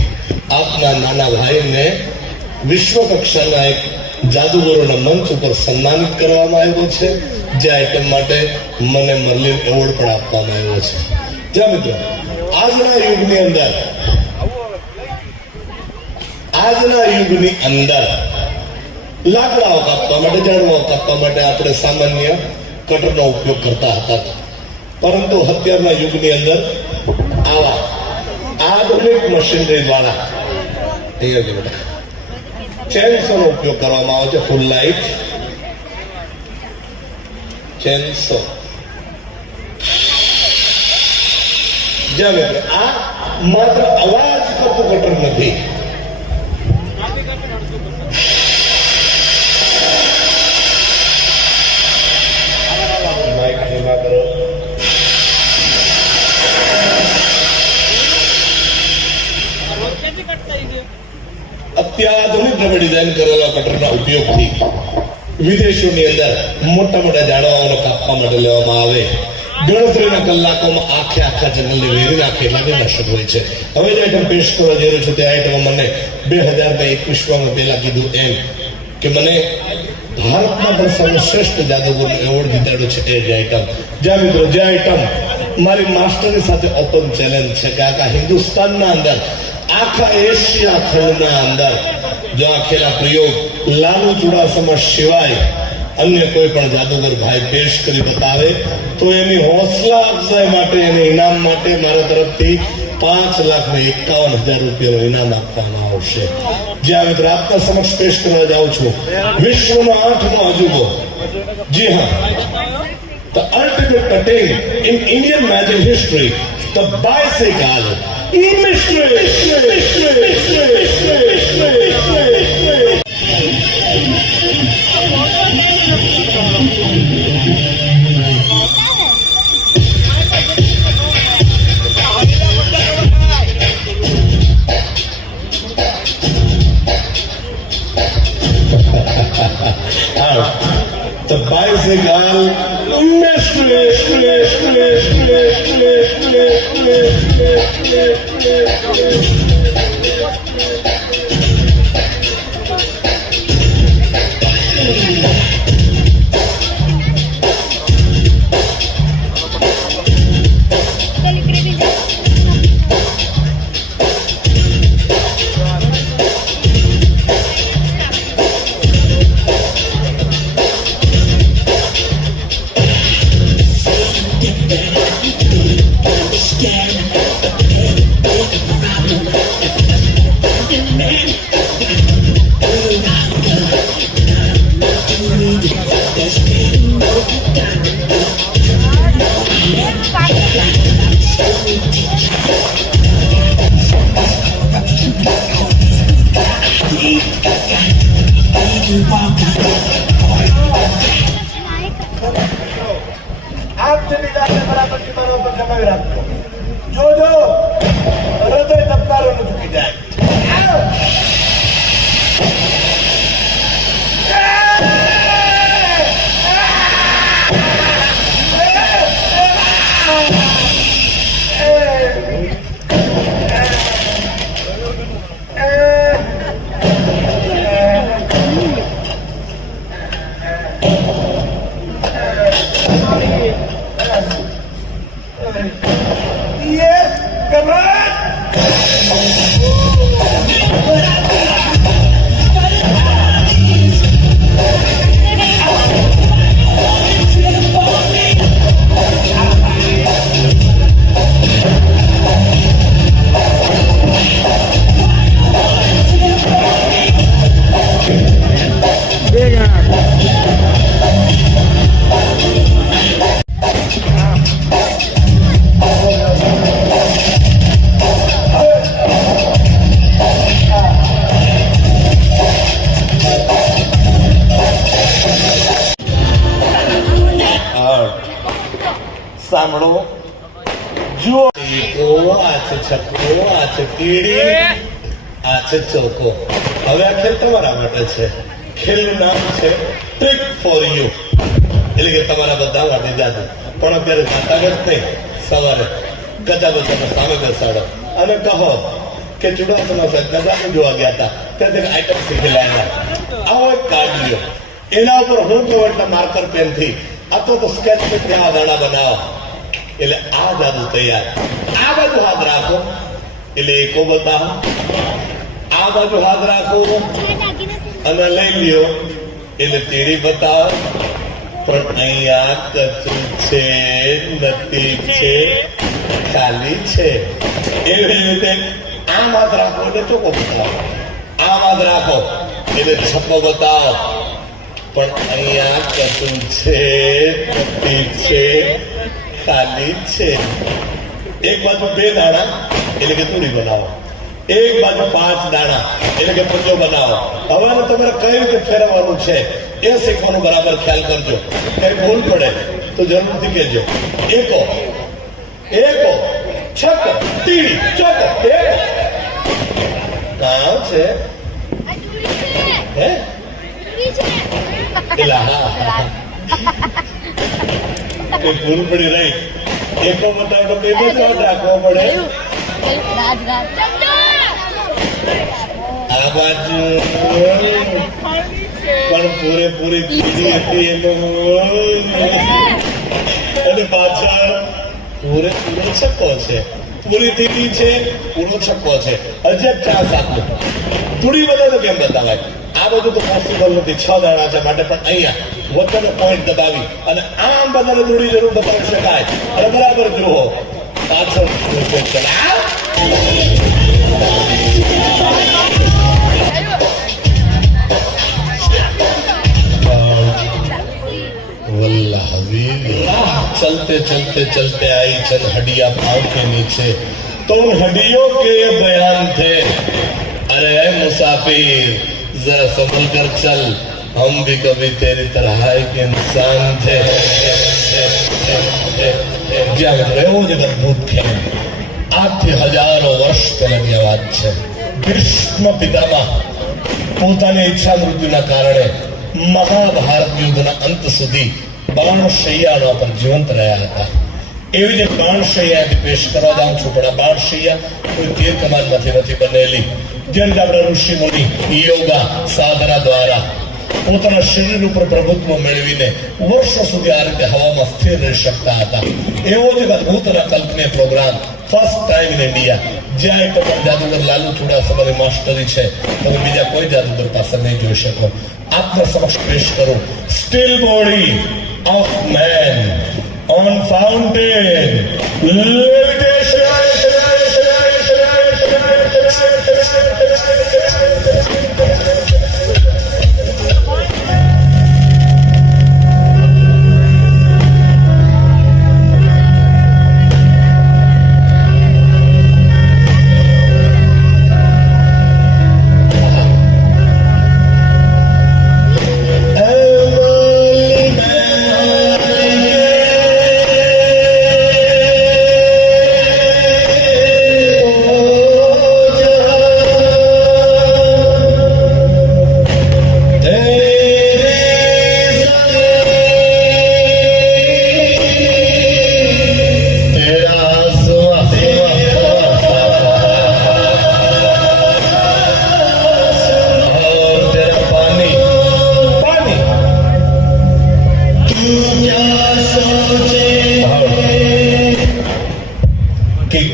આપના નાના ભાઈને વિશ્વ કક્ષાના એક જાદુગરોના મંચ ઉપર સન્માનિત કરવામાં આવ્યો છે. જે આઈટમ માટે મને મર્લિન એવોર્ડ પણ આપવામાં આવ્યો છે. જ્યાં મિત્રો, આજના યુગની અંદર લાકડાઓ કાપવા માટે, ઝાડવાઓ કાપવા માટે આપણે સામાન્ય કટરનો ઉપયોગ કરતા હતા. પરંતુ અત્યારના યુગની અંદર આવા આધુનિક મશીનરી દ્વારા ચેનસોનો ઉપયોગ કરવામાં આવે છે. ફૂલ લાઈટ ચેનસો. જ્યાં મિત્રો, આ માત્ર અવાજ કરતું કટર નથી. અત્યાધુનિક નવી ડિઝાઇન કરેલા કટરના ઉપયોગથી વિદેશોની અંદર મોટા મોટા ઝાડવાઓને કાપવા માટે લેવામાં આવે. ગણતરીના કલાકોમાં આખા જંગલને વેરી નાખે એટલા વિનાશક હોય છે. હવે જે આઈટમ પેશ કરવા જઈ રહ્યો છું તે આઈટમ મને 2021માં પહેલા કીધું એમ કે મને ભારતમાં પણ સર્વશ્રેષ્ઠ જાદુગરનો એવોર્ડ જીતાડ્યો છે એ જ આઈટમ. જ્યાં મિત્રો જે આઈટમ મારી માસ્ટરની સાથે ઓપન ચેલેન્જ છે કે આખા હિન્દુસ્તાનના અંદર, આખા એશિયા ખંડના અંદર જો આ ખેલા પ્રયોગ લાલુ ચુડાસમા સિવાય અન્ય કોઈ પણ જાદુગર ભાઈ પેશ કરી બતાવે તો એની હોંસલા અફઝાઈ માટે, એને ઇનામ માટે મારા તરફથી 5,51,000 રૂપિયાનું ઇનામ આપવામાં આવશે. જ્યાં મિત્રો આપના સમક્ષ પેશ કરવા જાઉં છું વિશ્વનો 8મો અજુબો. જી હા, the ultimate cutting in Indian magic history, the bicycle mystery. The bicycle mystery. આપ જેની જાતને બરાબર કિનારો પર જમાવી રાખજો. જોજો હૃદય ધબકારો ન ચૂકી જાય. Yes, come on! સાંભળો, જુઓ, આ છે છક્કો, આ છે કીડી, આ છે ચોકો. હવે આ ખેલ તમારા માટે છે. ખેલનું નામ છે ટ્રિક ફોર યુ, એટલે કે તમારા બધા માટે જાદુ. પણ અત્યારે જાતા જ નહીં, સવારે ગજા બજાને સામે બેસાડો અને કહો કે ચુડાસમા સાહેબ ગજાનું જોવા ગયા હતા, ત્યાં તેને આઈટમ શીખી લાવ્યા. આવો એક કાર્ડ લ્યો, એના ઉપર હું તો એટલે માર્કર પેનથી અથવા તો સ્કેચ પેનથી આવા દાણા બનાવો એટલે આ જાદુ તૈયાર. આ બાજુ હાથ રાખો એટલે એકો બતાવો, આ બાજુ હાથ રાખો અને લઈ લ્યો એટલે તેડી બતાવો. પણ અહીંયા કચું છે, નથી છે, ખાલી છે. એવી રીતે આમ હાથ રાખો એટલે ચોખ્ખો બતાવો, આમ હાથ રાખો એટલે છપ્પો બતાવો. પણ અહીંયા કચું છે, નથી છે, ખાલી છે. એક બાજુ 2 દાણા એટલે કે તૂડી બનાવો, એક બાજુ 5 દાણા એટલે કે પંજો બનાવો. હવે તમારે કઈ રીતે ફેરવવાનું છે એ શીખવાનું બરાબર ખ્યાલ કરજો. કઈ ભૂલ પડે તો જરૂરથી કહેજો. એકો એકો છક્કો તીડી ચોકો એકો. કામ છે હે એટલે હા એ ભૂલ પડી રહી. એકો બતાવે તો બે જ રાખવો પડે. આ બાજુ પણ પૂરેપૂરી પીધી હતી અને પાછળ પૂરેપૂરો છક્કો છે. પૂરી ટીવી છે, પૂરો છક્કો છે. અજબ ચા સાકું થોડી બધા કેમ બતાવાય? આ બધું તો પોસિબલ નથી. 6 દાણા છે માટે પણ અહીંયા વચ્ચેનો પોઈન્ટ દબાવી અને આમ બધાને થોડી જરૂર બતાવી શકાય અને બરાબર જુઓ પાછળ ચલાવ. वल्लाह हबीब चलते चलते चलते आई चल हड्डियां पाँव के नीचे तो उन हड्डियों के ये बयान थे, अरे ऐ मुसाफिर जरा संभल कर चल, हम भी कभी तेरी तरह एक इंसान थे. જ્યાં રહ્યો જ અદભુત છે. આજથી હજારો વર્ષ પહેલાની આ વાત છે. ભીષ્મ પિતામહ પોતાની ઈચ્છા મૃત્યુના કારણે મહાભારત યુદ્ધના અંત સુધી બાણશૈયા પર જીવંત રહ્યા હતા. એવી જે બાણશૈયા પેશ કરવા જાઉં છું, પણ આ બાણશૈયા કોઈ તીર કમાનમાંથી નથી બનેલી. જેમ કે આપણા ઋષિ મુનિ યોગા સાધના દ્વારા પોતાના શરીર ઉપર પ્રભુત્વ મેળવીને વર્ષો સુધી આ રીતે હવામાં સ્થિર રહી શકતા હતા. એવો જ એક અદભુત અને કલ્પનીય program first time in India, જ્યાં એક પણ જાદુગર લાલુ ચુડાસમાની માસ્ટરી છે, તમે બીજા કોઈ જાદુગર પાસે નહીં જોઈ શકો. આપના સમક્ષ પેશ કરું steel body of main on fountain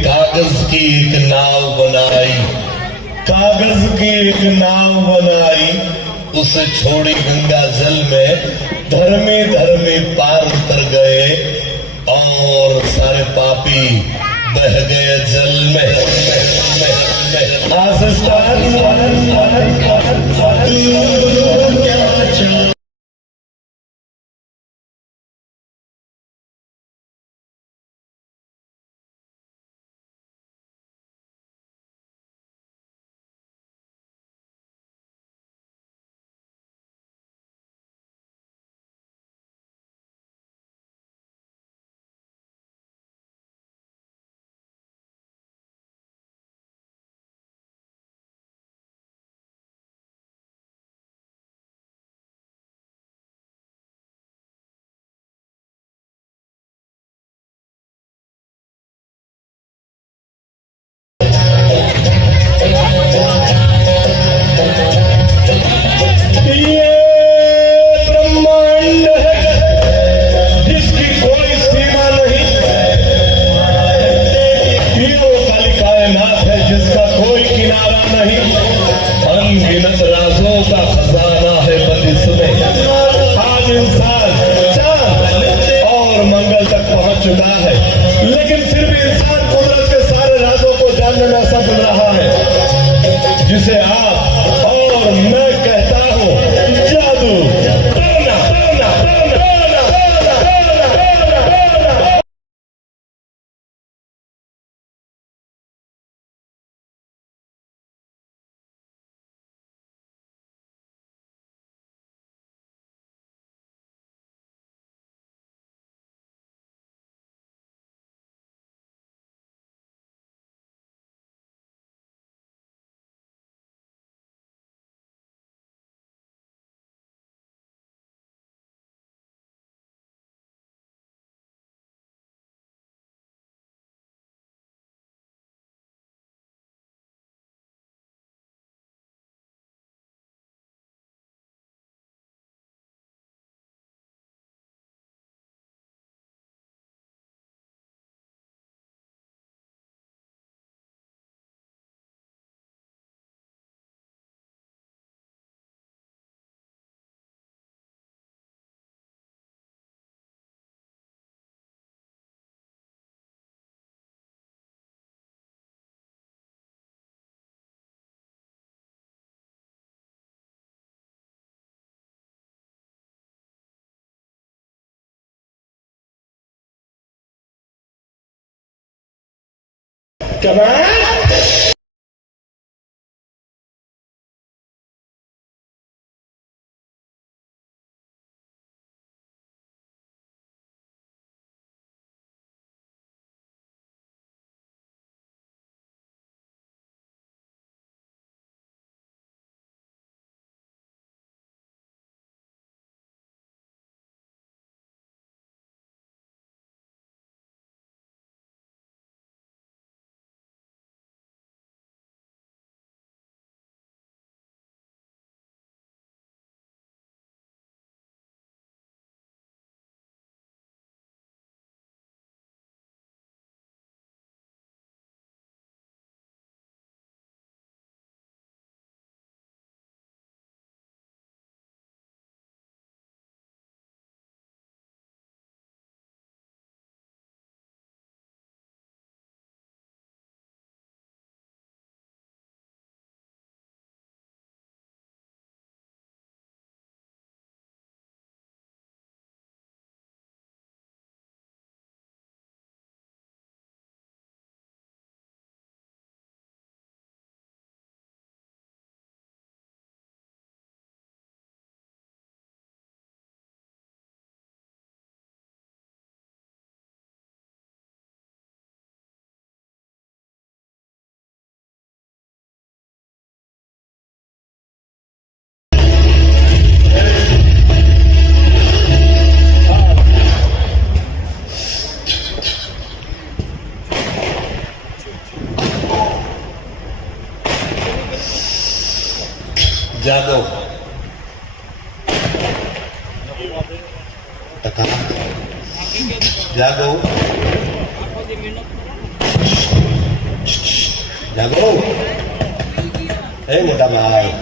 कागज की एक नाव बनाई, कागज की एक नाव बनाई, उसे छोड़ी गंगा जल में, धर्मी धर्मी पार उतर गए और सारे पापी बह गए जल में. जिसे आप और मैं कहता हूं કમાલ જાગો જાગો જાગો એ મોટા ભાઈ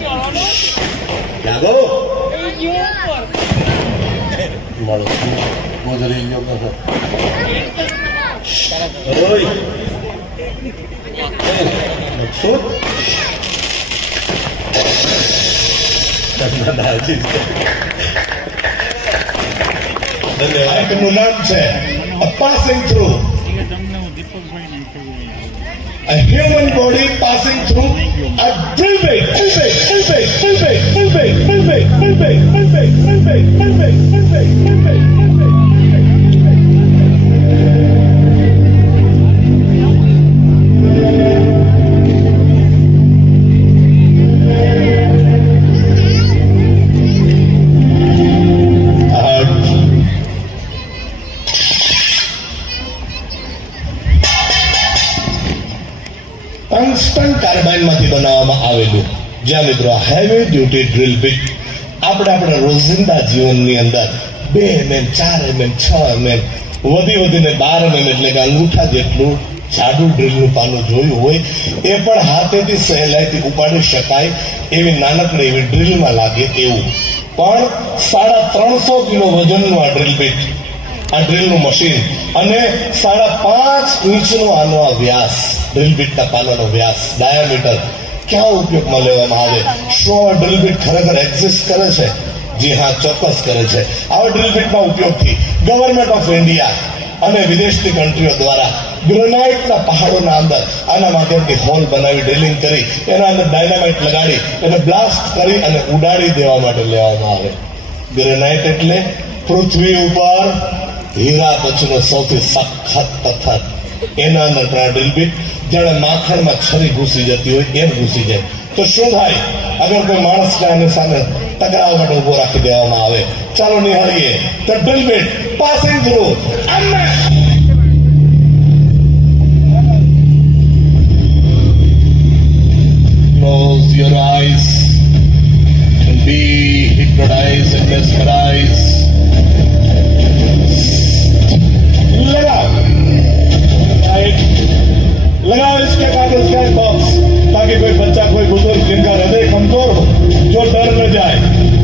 જાગો મળો ગોદરી ગયો કહો ઓય શું કાર્યક્રમનું નામ છે passing through A human body passing through a drill bit, drill bit, drill bit, drill bit, drill bit, drill bit, drill bit, drill bit, drill bit, drill bit, drill bit, drill bit. Tungsten કાર્બાઇનમાંથી બનાવવામાં આવેલું જ્યાં મિત્રો heavy duty drill bit આપણા રોજિંદા જીવનની અંદર 2 mm 4 mm 6 mm વધીને 12 mm એટલે કે અંગૂઠા જેટલું જાડું ડ્રીલનું પાનું જોયું હોય એ પણ હાથેથી સહેલાઈથી ઉપાડી શકાય એવી નાનકડી એવી ડ્રીલમાં લાગે એવું પણ 350 કિલો વજનનું આ ડ્રીલ બીટ આ ડ્રીલનું મશીન અને 5.5 ઇંચનો આનો આ વ્યાસ ડ્રીલ બીટના પાનાનો વ્યાસ ડાયામીટર ક્યાં ઉપયોગમાં લેવામાં આવે શું આ ડ્રીલ બીટ ખરેખર એક્ઝિસ્ટ કરે છે જી હા ચોક્કસ કરે છે આવા ડ્રીલ બીટના ઉપયોગથી ગવર્મેન્ટ ઓફ ઇન્ડિયા અને વિદેશની કન્ટ્રીઓ દ્વારા ગ્રેનાઇટના પહાડોના અંદર આના માધ્યમથી હોલ બનાવી ડ્રિલિંગ કરી એના અંદર ડાયનામાઇટ લગાડી એને બ્લાસ્ટ કરી અને ઉડાડી દેવા માટે લેવામાં આવે ગ્રેનાઇટ એટલે પૃથ્વી ઉપર હીરા પછીનો સૌથી સખત પથ્થર એના અંદર ડ્રીલ બીટ જાણે માખણમાં છરી ઘૂસી જતી હોય એમ ઘૂસી જાય તો શું થાય અગર કોઈ માણસને આની સામે ટકરાવ માટે ઉભો રાખી દેવામાં આવે ચાલો નિહાળીએ તો drill bit passing through Close your eyes and be hypnotized and mesmerized. लगाओ इसके कागज का बॉक्स ताकि कोई बच्चा कोई बुजुर्ग जिनका हृदय कमजोर हो जो डर न जाए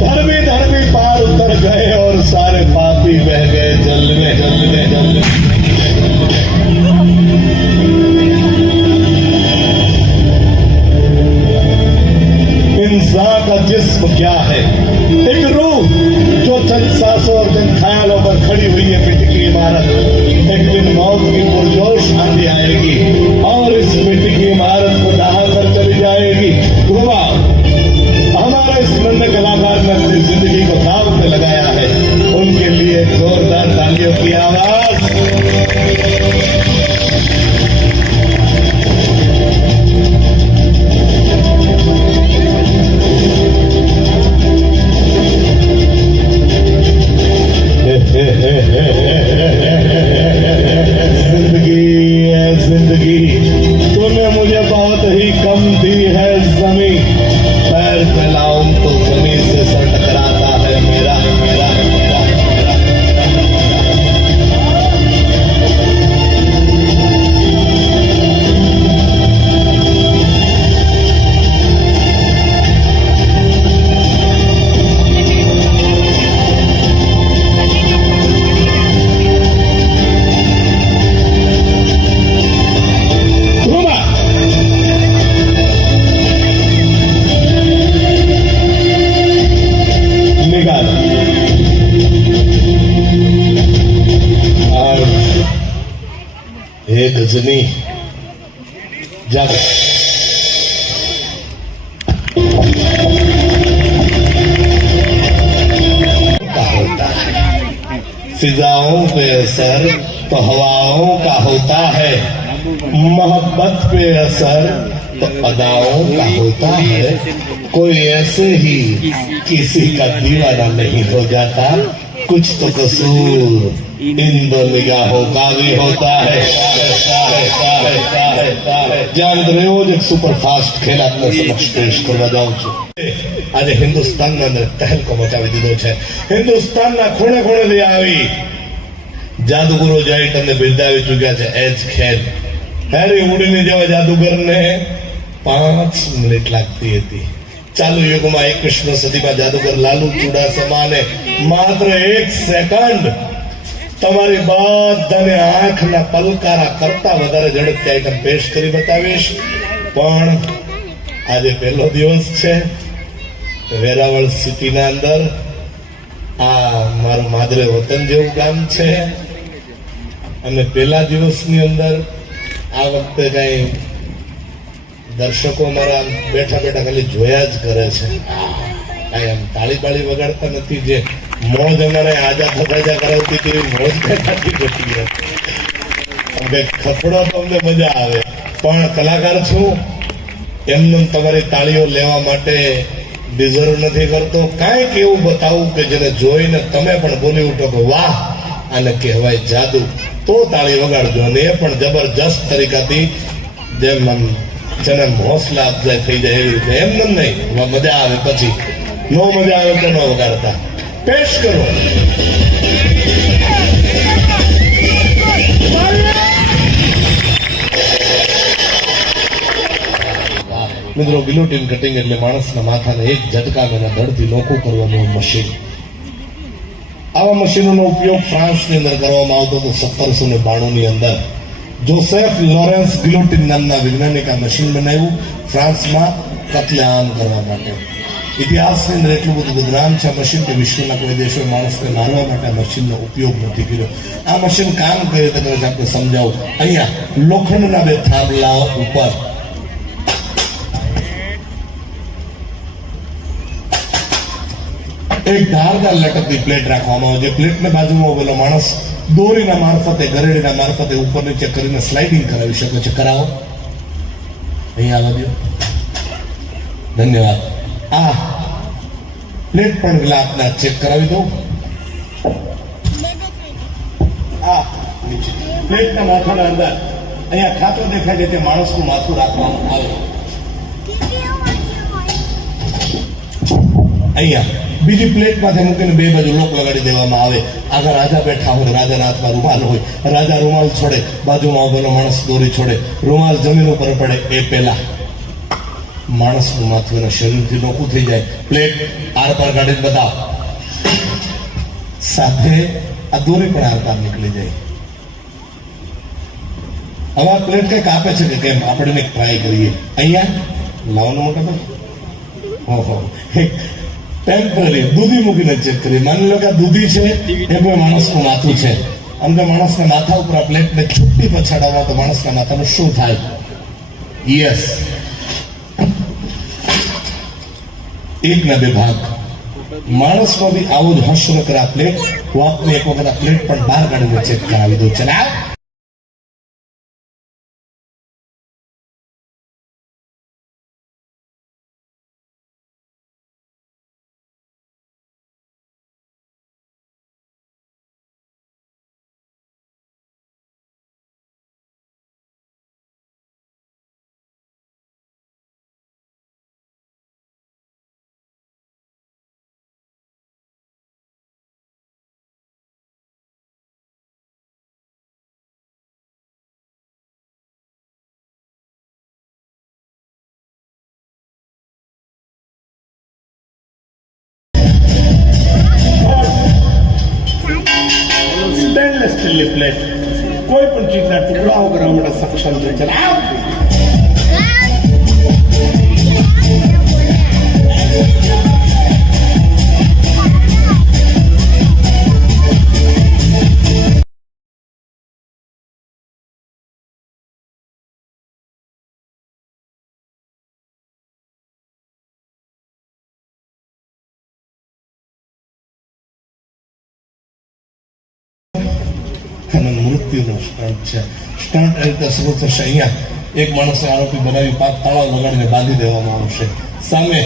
धर्मी धर्मी पार उतर गए और सारे पापी बह गए जल में जल में जल में। इंसान का जिस्म क्या है? एक रूह जो चंद सांसों और चंद ख्यालों पर खड़ी हुई है मिट्टी की इमारत। एक दिन मौत की पुरजोश आंधी आएगी और इस मिट्टी की इमारत को ढहा कर चली जाएगी। गुरुआ, हमारे इस नन्हे कलाकार ने अपनी जिंदगी को दाव पे लगाया है, उनके लिए जोरदार तालियों की आवाज। जिंदगी तूने मुझे बहुत ही कम दी है जमीन, पैर फैलाऊं तो जमीन से सर टकराता है मेरा मेरा मेरा गजनी जग का होता है, फिजाओं पे असर तो हवाओं का होता है, मोहब्बत पे असर तो अदाओं का होता है। कोई ऐसे ही किसी का दीवाना नहीं हो जाता, कुछ तो कसूर इन दो निगाहों का भी होता है। જાણ રહ્યો જ એક સુપરફાસ્ટ ખેલ આપને સમક્ષ પેશ કરવા જાઉં છું। આજે હિન્દુસ્તાનના અંદર તહેલકો મચાવી દીધો છે। હિન્દુસ્તાનના ખૂણે ખૂણેથી આવી જાદુગરો જઈ તમને બિરદાવી ચૂક્યા છે એજ ખેલ। હેરી ઉડીને જેવા જાદુગરને 5 મિનિટ લાગતી હતી। ચાલુ યુગમાં 21મી સદીમાં જાદુગર લાલુ ચુડાસમાને માત્ર 1 સેકન્ડ તમારી બધાને આંખના પલકારા કરતા વધારે ઝડપથી આઈટમ પેશ કરી બતાવીશ। પણ આજે પહેલો દિવસ છે વેરાવળ સિટીના અંદર। આ મારું માદરે વતન જેવું ગામ છે અને પહેલા દિવસની અંદર આ વખતે કઈ દર્શકો મારા બેઠા બેઠા ખાલી જોયા જ કરે છે, કઈ આમ તાળી બાળી વગાડતા નથી। જે મોજ અમારે આજા ફફાજા કરાવતી તેવી મોજ નથી જતી રહી। ખફડો તો અમને મજા આવે, પણ કલાકાર છું એમને તમારી તાળીઓ લેવા માટે ડિઝર્વ નથી કરતો। કાંઈક એવું બતાવું કે જેને જોઈને તમે પણ બોલી ઉઠો કે વાહ આને કહેવાય જાદુ, તો તાળી વગાડજો। અને એ પણ જબરજસ્ત તરીકાથી, જેમ જેને હૌસલા અફઝાઈ થઈ જાય એવી રીતે, એમને નહીં મજા આવે પછી નો મજા આવે તો નો વગાડતા। पेश करो મિત્રો। ગિલોટીન કટિંગ એટલે માણસના માથાને એક ઝટકામાં એના ધડથી નોખું કરવાનું મશીન। આવા મશીનોનો ઉપયોગ ફ્રાન્સની અંદર કરવામાં આવતો હતો 1792ની અંદર। જોસેફ લોરેન્સ ગિલોટીન નામના વૈજ્ઞાનિક આ મશીન બનાવ્યું ફ્રાન્સમાં કત્લેઆમ કરવા માટે। ઇતિહાસની અંદર એટલું બધું બદનામ છે આ મશીન કે વિશ્વના કોઈ દેશોએ માણસને મારવા માટે આ મશીનનો ઉપયોગ નથી કર્યો। આ મશીન કામ કઈ રીતે કરે છે આપણે સમજાવું। અહીંયા લોખંડના 2 થાંભલા ઉપર એક ધારદાર લટકતી પ્લેટ રાખવામાં આવે છે। પ્લેટને બાજુમાં ઉભેલો માણસ દોરીના મારફતે, ગરેડીના મારફતે ઉપર નીચે કરીને સ્લાઇડિંગ કરાવી શકે છે। કરાવો, અહીંયા આવવા દો, ધન્યવાદ। આ પ્લેટ પણ ગ્લાસના ચેક કરાવી દઉં। આ પ્લેટના માથાના અંદર અહીંયા ખાતો દેખાય છે તે માણસનું માથું રાખવામાં આવે। અહીંયા બીજી પ્લેટ માથે મૂકીને 2 બાજુ લોક લગાડી દેવામાં આવે। આગળ રાજા બેઠા હોય, રાજાના હાથમાં રૂમાલ હોય, રાજા રૂમાલ છોડે, બાજુમાં ઉભેલો માણસ દોરી છોડે, રૂમાલ જમીન ઉપર પડે એ પહેલા માણસનું માથું એના શરીરથી નોખું થઈ જાય. પ્લેટ આર પાર કાઢીને બતાવ. સાથે આ દોરી પણ આર પાર નીકળી જાય. હવે આ પ્લેટ કઈ કાપે છે કે કેમ, આપણે ટ્રાય કરીએ. અહીંયા લાવવાનું મોટા ભાઈ, ઓહો, ટેમ્પરરી દૂધી મૂકીને ચેક કરીએ. માની લો કે આ દૂધી છે એ કોઈ માણસનું માથું છે. અંદર માણસના માથા ઉપર આ પ્લેટને છુટ્ટી પછાડાવો તો માણસના માથાનું શું થાય? યસ, એક ના બે ભાગ. માણસનો બી આવો જ હશ્ર કરે આ પ્લેટ. હું આપને એક વખત આ પ્લેટ પણ બહાર કાઢીને ચેક કરાવી દઉં. ચલા સ્ટેનલેસ સ્ટીલની પ્લેટ કોઈ પણ ચીજના ટુકડાઓ કરવા માટે સક્ષમ છે. ચલાવ. અને મૃત્યુનો સ્ટન્ટ છે. સ્ટન્ટ એ રીતે શરૂ થશે. અહીંયા એક માણસને આરોપી બનાવી 5 તાળા લગાડીને બાંધી દેવામાં આવશે. સામે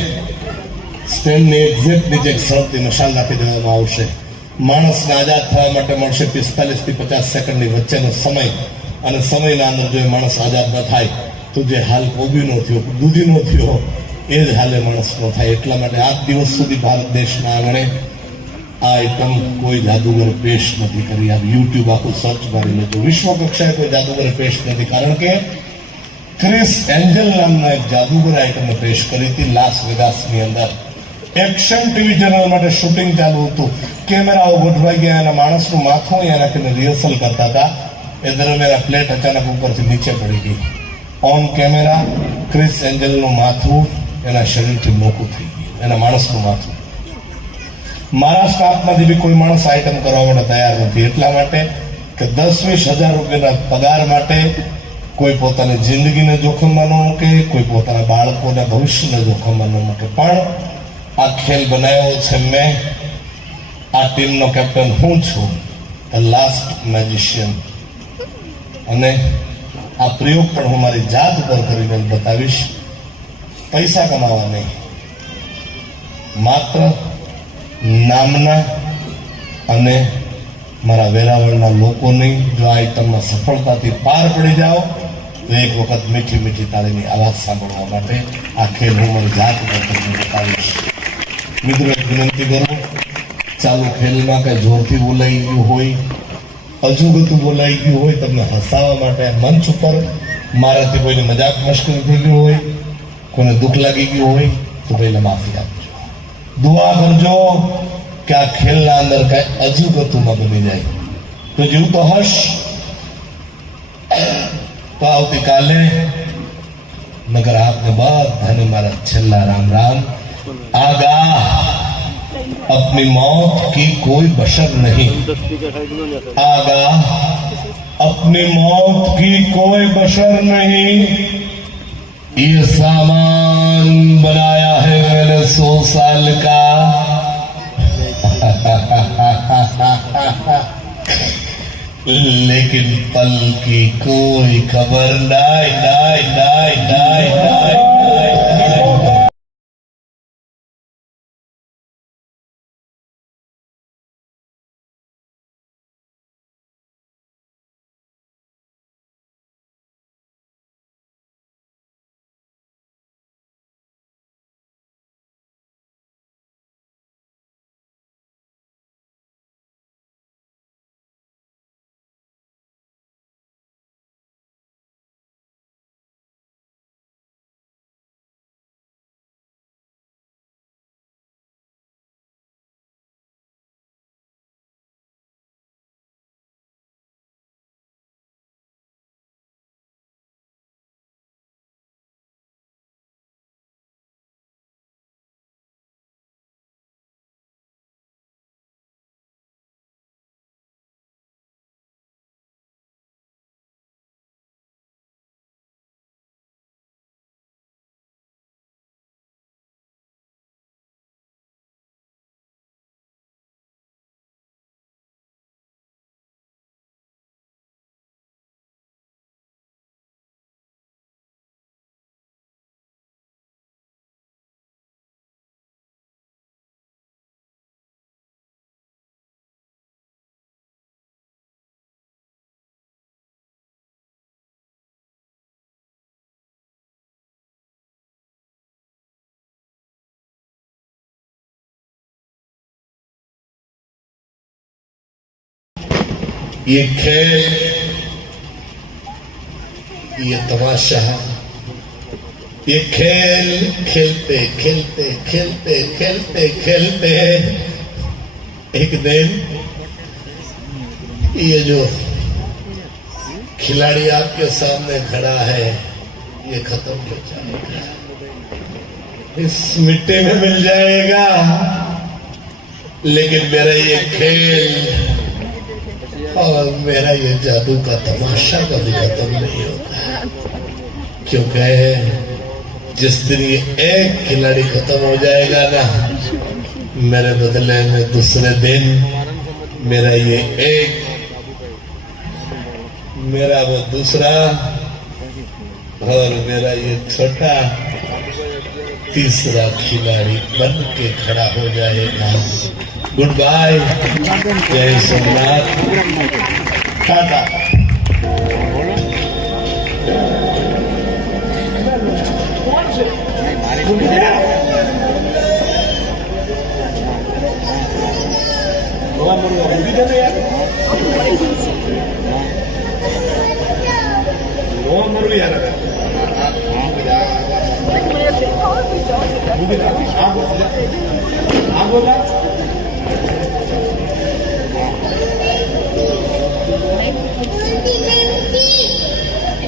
સ્ટેન્ડની એક્ઝેક્ટ નીચે એક સળગતી મશાલ નાખી દેવામાં આવશે. માણસને આઝાદ થવા માટે મળશે 45 થી 50 સેકન્ડની વચ્ચેનો સમય. અને સમયના અંદર જો એ માણસ આઝાદ ન થાય તો જે હાલ કોબીનો થયો, દૂધીનો થયો, એ જ હાલે માણસનો થાય. એટલા માટે આ દિવસ સુધી ભારત દેશના આંગણે આ આઈટમ કોઈ જાદુગર પેશ નથી કરી. આ યુટ્યુબ આખું સર્ચ મારી લેજો. વિશ્વ કક્ષાએ કોઈ જાદુગર પેશ નથી. કારણ કે ક્રિસ એન્જલ નામના એક જાદુગર આઈટમને પેશ કરી હતી લાસ વેગાસની અંદર. એક્શન ટીવી ચેનલ માટે શૂટિંગ ચાલુ હતું. કેમેરાઓ ગોઠવાઈ ગયા અને માણસનું માથું અહીંયા રાખીને રિહર્સલ કરતા હતા. એ દરમિયાન આ પ્લેટ અચાનક ઉપરથી નીચે પડી ગઈ. ઓન કેમેરા ક્રિસ એન્જલનું માથું એના શરીરથી નોખું થઈ ગયું, એના માણસનું માથું. મારા સ્ટાફમાંથી બી કોઈ માણસ આઈટમ કરવા માટે તૈયાર નથી. એટલા માટે કે 10-20 હજાર રૂપિયાના પગાર માટે કોઈ પોતાની જિંદગીને જોખમમાં ન મૂકે, કોઈ પોતાના બાળકોના ભવિષ્યને જોખમમાં ન મૂકે. પણ આ ખેલ બનાવ્યો છે મેં. આ ટીમનો કેપ્ટન હું છું, ધ લાસ્ટ મેજિશિયન. અને આ પ્રયોગ પણ હું મારી જાત પર કરીને બતાવીશ. પૈસા કમાવા નહીં, માત્ર નામના અને મારા વેરાવળના લોકોની જો આ આઈટમમાં સફળતાથી પાર પડી જાઓ તો એક વખત મીઠી મીઠી તાળીની અવાજ સાંભળવા માટે આ ખેલ હું મારી જાત પર તમને બતાવીશ. મિત્રો, એક વિનંતી કરું, ચાલુ ખેલમાં કઈ જોરથી બોલાઈ ગયું હોય, અજુગતું બોલાઈ ગયું હોય, તમને હસાવવા માટે મંચ ઉપર મારાથી કોઈને મજાક મશ્કરી થઈ ગયું હોય, કોઈને દુઃખ લાગી ગયું હોય તો પહેલા માફી આપજો. દુઆ કરજો કે આ ખેલના અંદર કઈ અજુગતું ન બની જાય. તો જીવ તો હશ. તો આવતીકાલે મગર આપને બધાને મારા છેલ્લા રામ રામ. आगाह अपनी मौत की कोई बशर नहीं, आगाह अपनी मौत की कोई बशर नहीं. ये सामान बनाया है मैंने 100 साल का. लेकिन पल की कोई खबर नहीं, नहीं, नहीं, नहीं, नहीं. ये खेल, ये तमाशा, ये खेल खेलते खेलते खेलते खेलते खेलते एक दिन ये जो खिलाड़ी आपके सामने खड़ा है ये खत्म हो जाएगा, इस मिट्टी में मिल जाएगा, लेकिन मेरा ये खेल और मेरा ये जादू का तमाशा कभी खत्म नहीं होगा, क्योंकि जिस दिन ये एक खिलाड़ी खत्म हो जाएगा ना, मेरे बदले में दूसरे दिन मेरा ये एक, मेरा वो दूसरा और मेरा ये छोटा तीसरा खिलाड़ी बन के खड़ा हो जाएगा। गुड बाय, जय सोमनाथ, टाटा।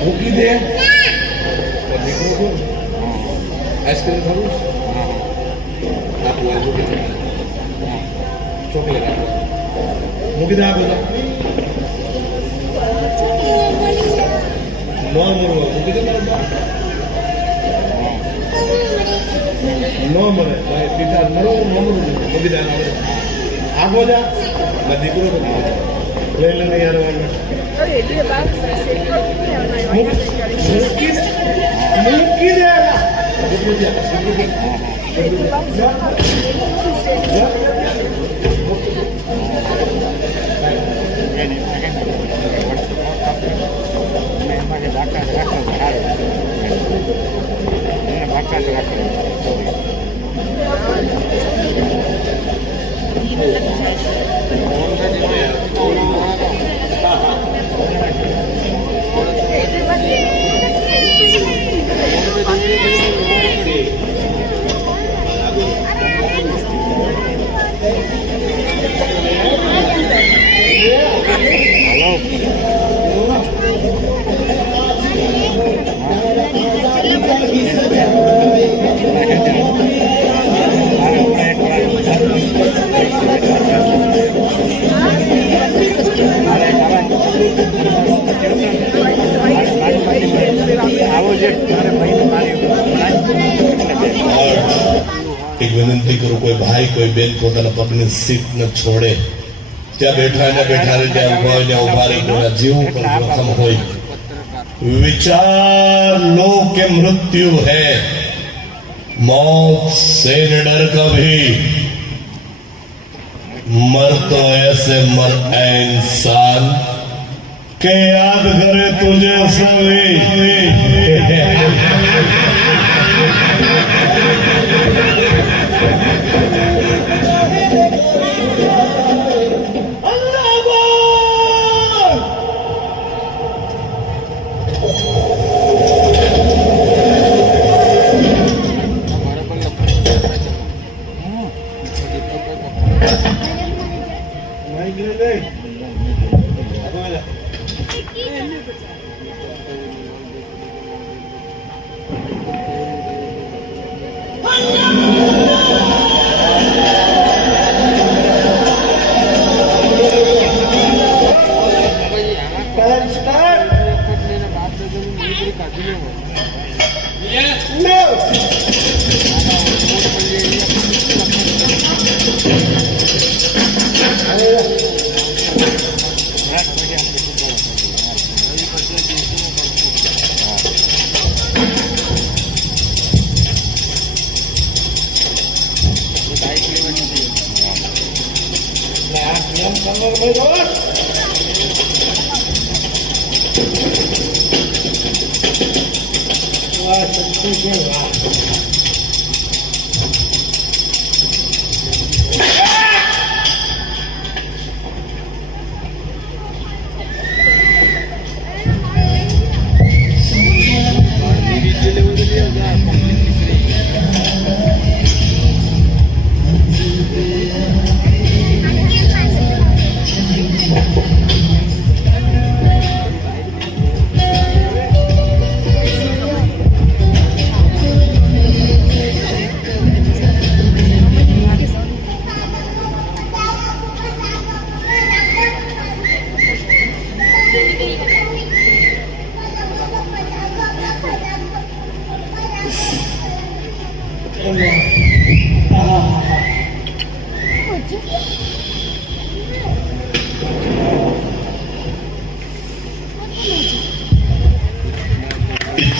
મૂકી દે દીકરો છો આઈસ્ક્રીમ ખાવું ચોકલેટ મૂકી દે આ બધા ન મળવા મૂકી દે ન મળે સીધા મૂકી દે આગો જા દીકરો લઈ લઈને યાર एक विनंती करूं, कोई भाई कोई बेन પોતાના પગની સીટ ન છોડે, ત્યાં બેઠા ને બેઠા રહે, ત્યાં ઉભા હોય ને ઉભા રહી, કોઈના જીવ પર જોખમ હોય, विचार लो कि मृत्यु है, मौत से न डर कभी, मर तो ऐसे मर ऐ इंसान के याद करे तुझे सभी।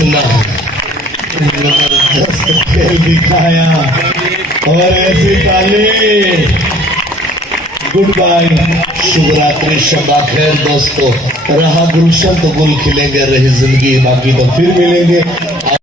इतना जबरदस्त खेल दिखाया और ऐसी ताली। गुड बाय, शुभ रात्रि, शबा खैर दोस्तों। रहा गुलशन तो गुल खिलेंगे, रही जिंदगी बाकी तो फिर मिलेंगे।